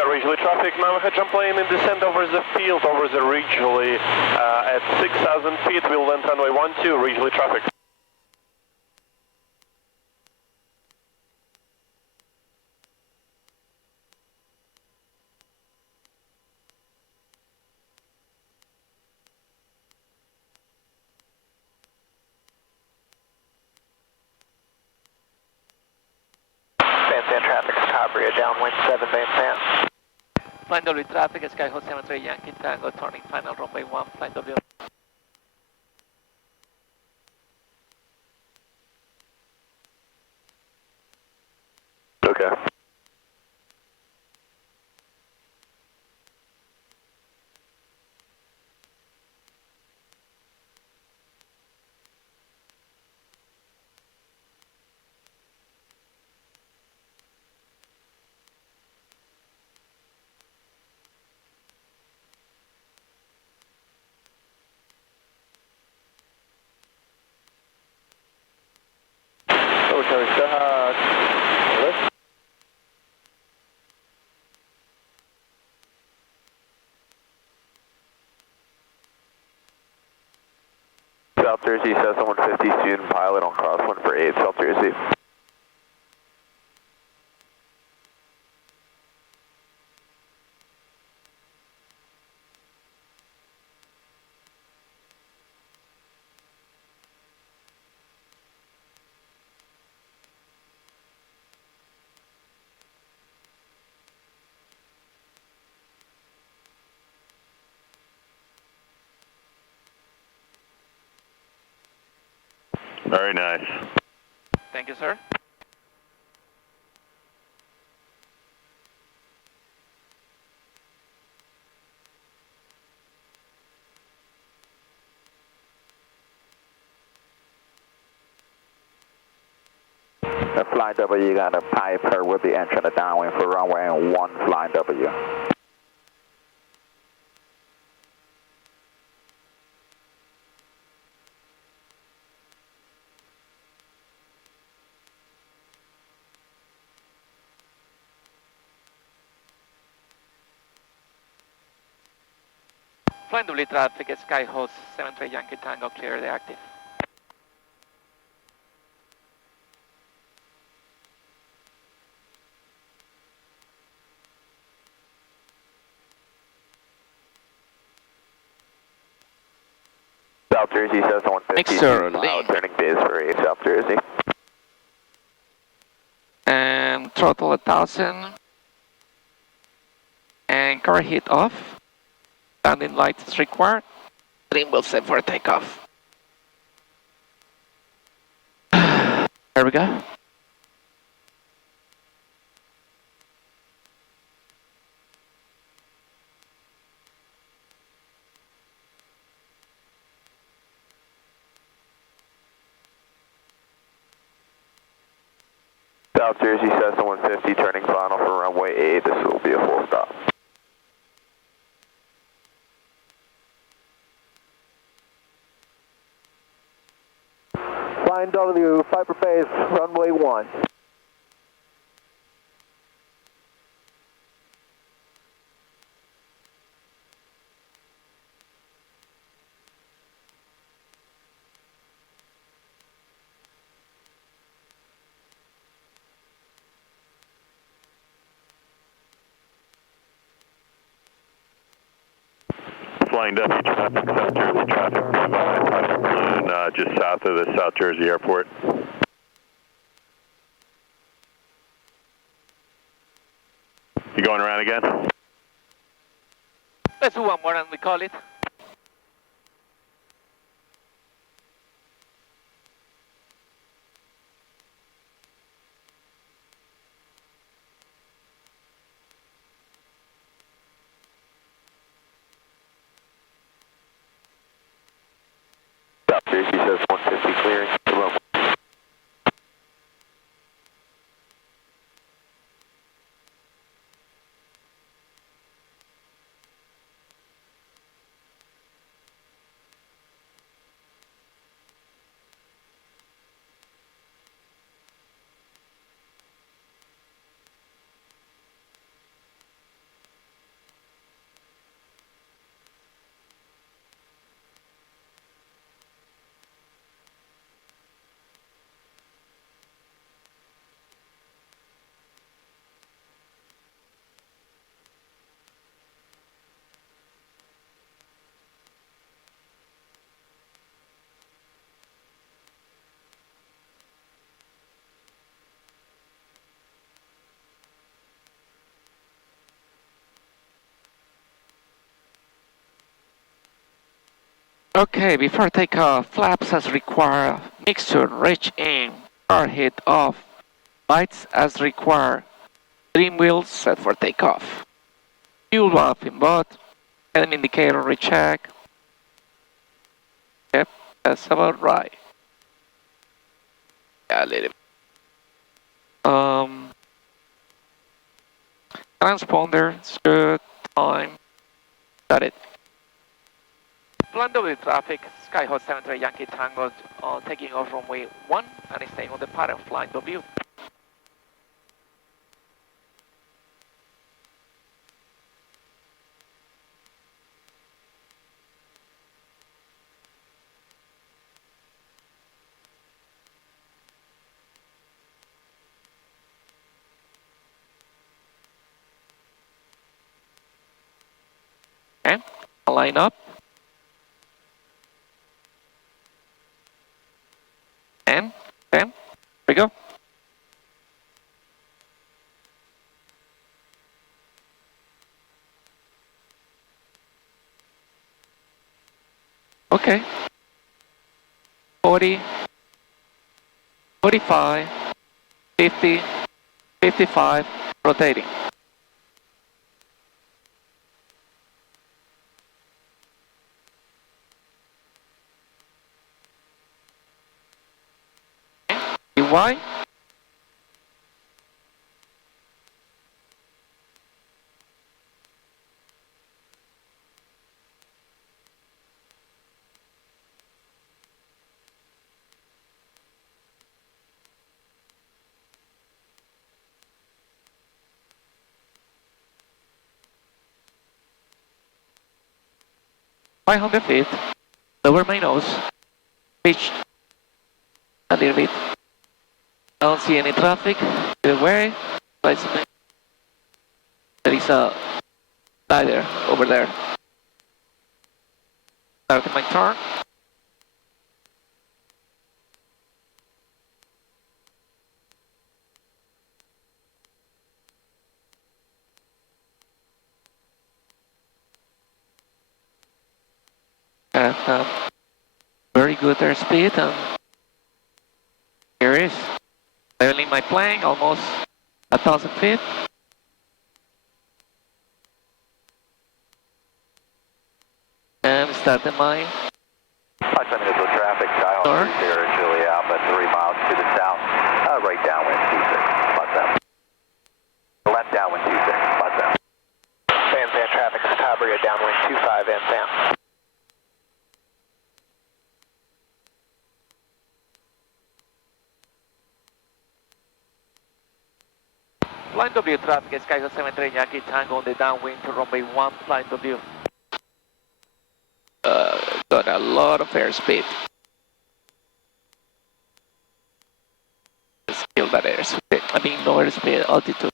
Regionally traffic, now we jump lane in descent over the field, over the regionally at 6,000 feet, we'll land runway 12, regionally traffic. Cambria, downwind 7 band pan. Flying W traffic, Skyhawk 73 Yankee Tango, turning final runway 1, flying W. Okay. South Jersey, Cessna 150, student pilot on crosswind for 8, South Jersey. Very nice. Thank you, sir. Flying W, you got a Piper with the engine downwind for runway 1, flying W. Flying W traffic, Skyhawk 73 Yankee Tango, clear the active. South Jersey, Cessna 150, student pilot, turning base for 8, South Jersey. And throttle 1000. And car heat off. Landing lights required. Trim will set for takeoff. There we go. South Jersey, Cessna 150, turning final for runway 8, this will be a full stop. Flying W, Piper base, runway 1. Flying W traffic, South Jersey traffic, balloon just south of the South Jersey airport. You going around again? Let's do one more and we call it. South Jersey, Cessna 150, clearing the runway. Okay, before takeoff, flaps as required, mixture reach in, car head off, lights as required, trim wheels set for takeoff. Fuel valve in both, heading indicator recheck. Yep, that's about right. Yeah, a little bit. Transponder, it's good, time, got it. Plan W traffic, Skyhawk 73 Yankee Tango taking off runway 1 and staying on the pattern flying W. Okay, line up. And 10, here we go. Okay. 40, 45, 50, 55, rotating. Y. .500 feet, lower my nose, pitch a little bit. I don't see any traffic, either way. There is a glider over there. Starting my turn. And very good airspeed, and here is leveling my plane, almost 1,000 feet. And starting my 5 minutes of traffic, Skyhawk 30 Julie Alpha, 3 miles to the south, right downwind 26, plus that. Left downwind 26, plus that. Van Zandt traffic, Tabria downwind 25, Van Zandt. Line W traffic, Skyhawk 73 Yankee Tango on the downwind to runway 1, line W. Got a lot of airspeed. Let's kill that airspeed. I mean, no airspeed, altitude.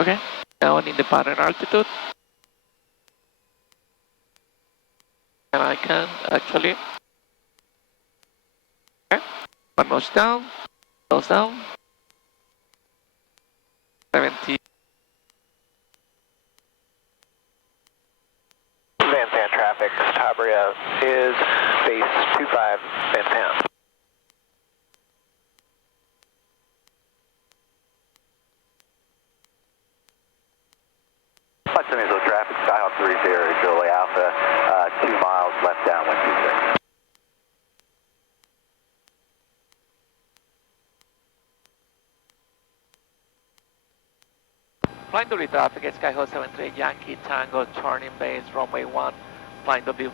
Okay, now I'm in the pattern altitude. And I can actually, okay, one nose down, 70. Van Zandt traffic, Tabria is base 25, Van Zandt. Western Israel traffic, Skyhawk 30, Julie Alpha, 2 miles left downwind 26. Flying W traffic, Skyhawk 73 Yankee Tango, turning base, runway 1, flying W.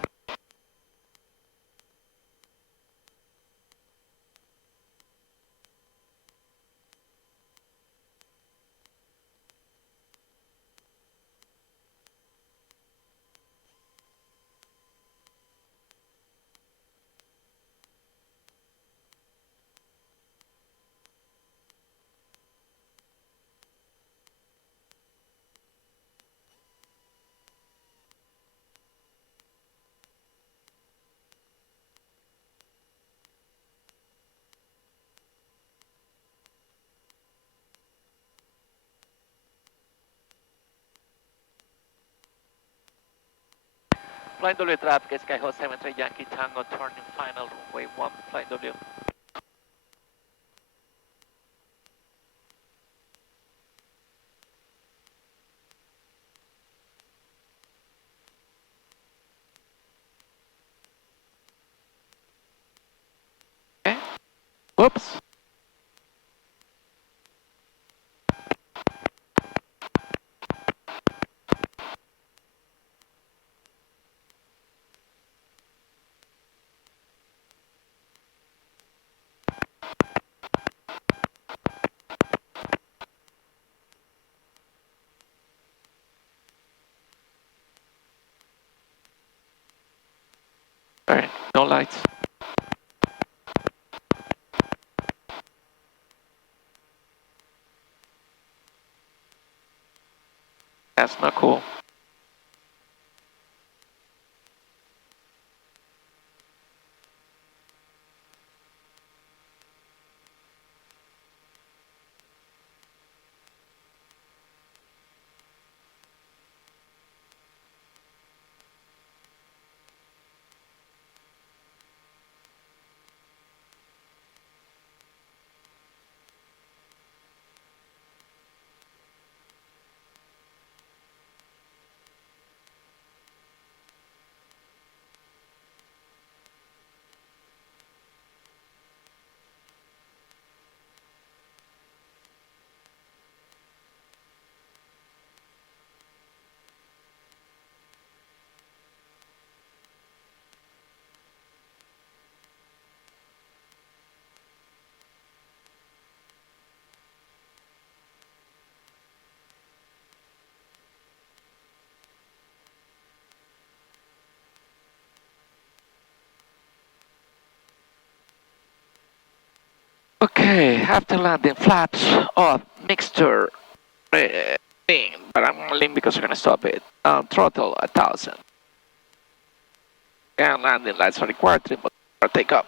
Flight W traffic, Skyhawk 73 Yankee Tango, turning final, runway 1, Flight W. Okay. Whoops. All right, no lights. That's not cool. Okay, after landing, flaps off, mixture thing, but I'm gonna lean because we're gonna stop it. Throttle 1000. And landing lights are required, triple take up.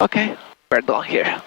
Okay, we're done here.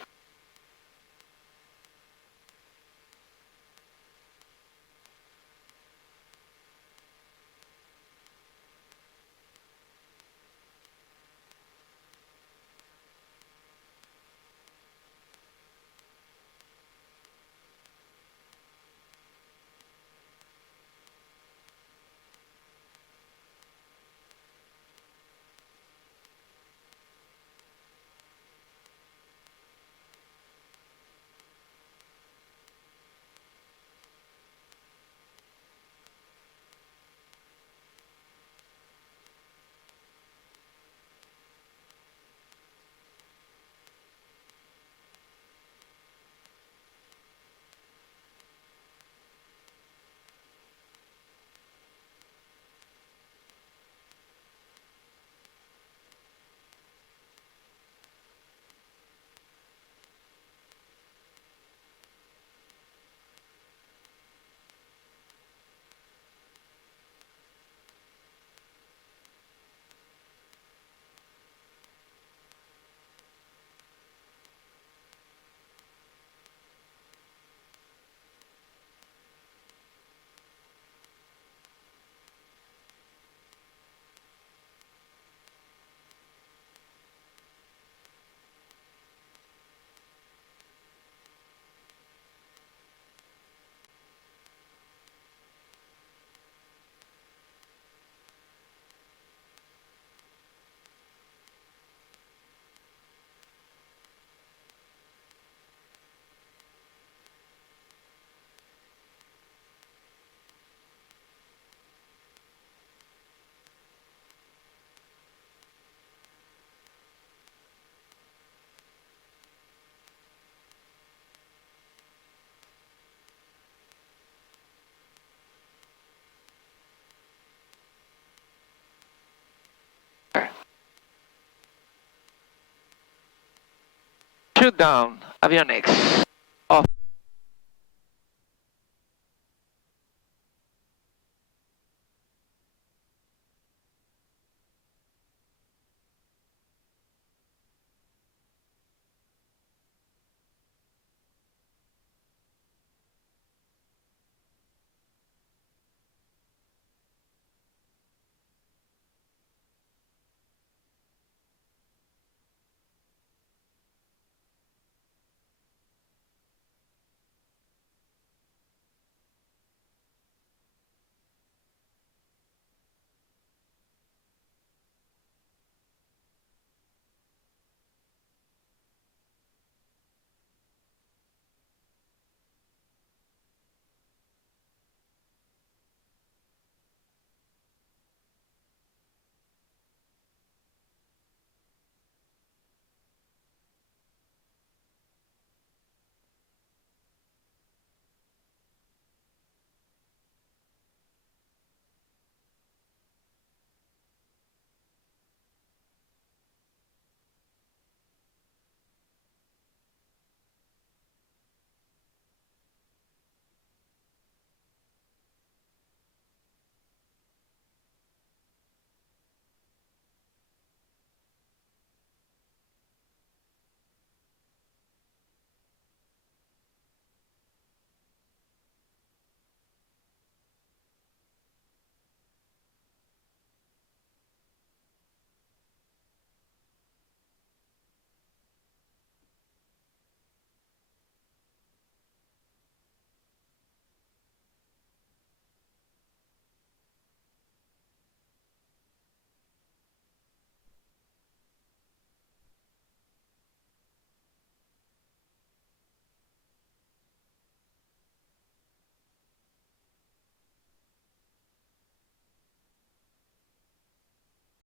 Shoot down, avionics off.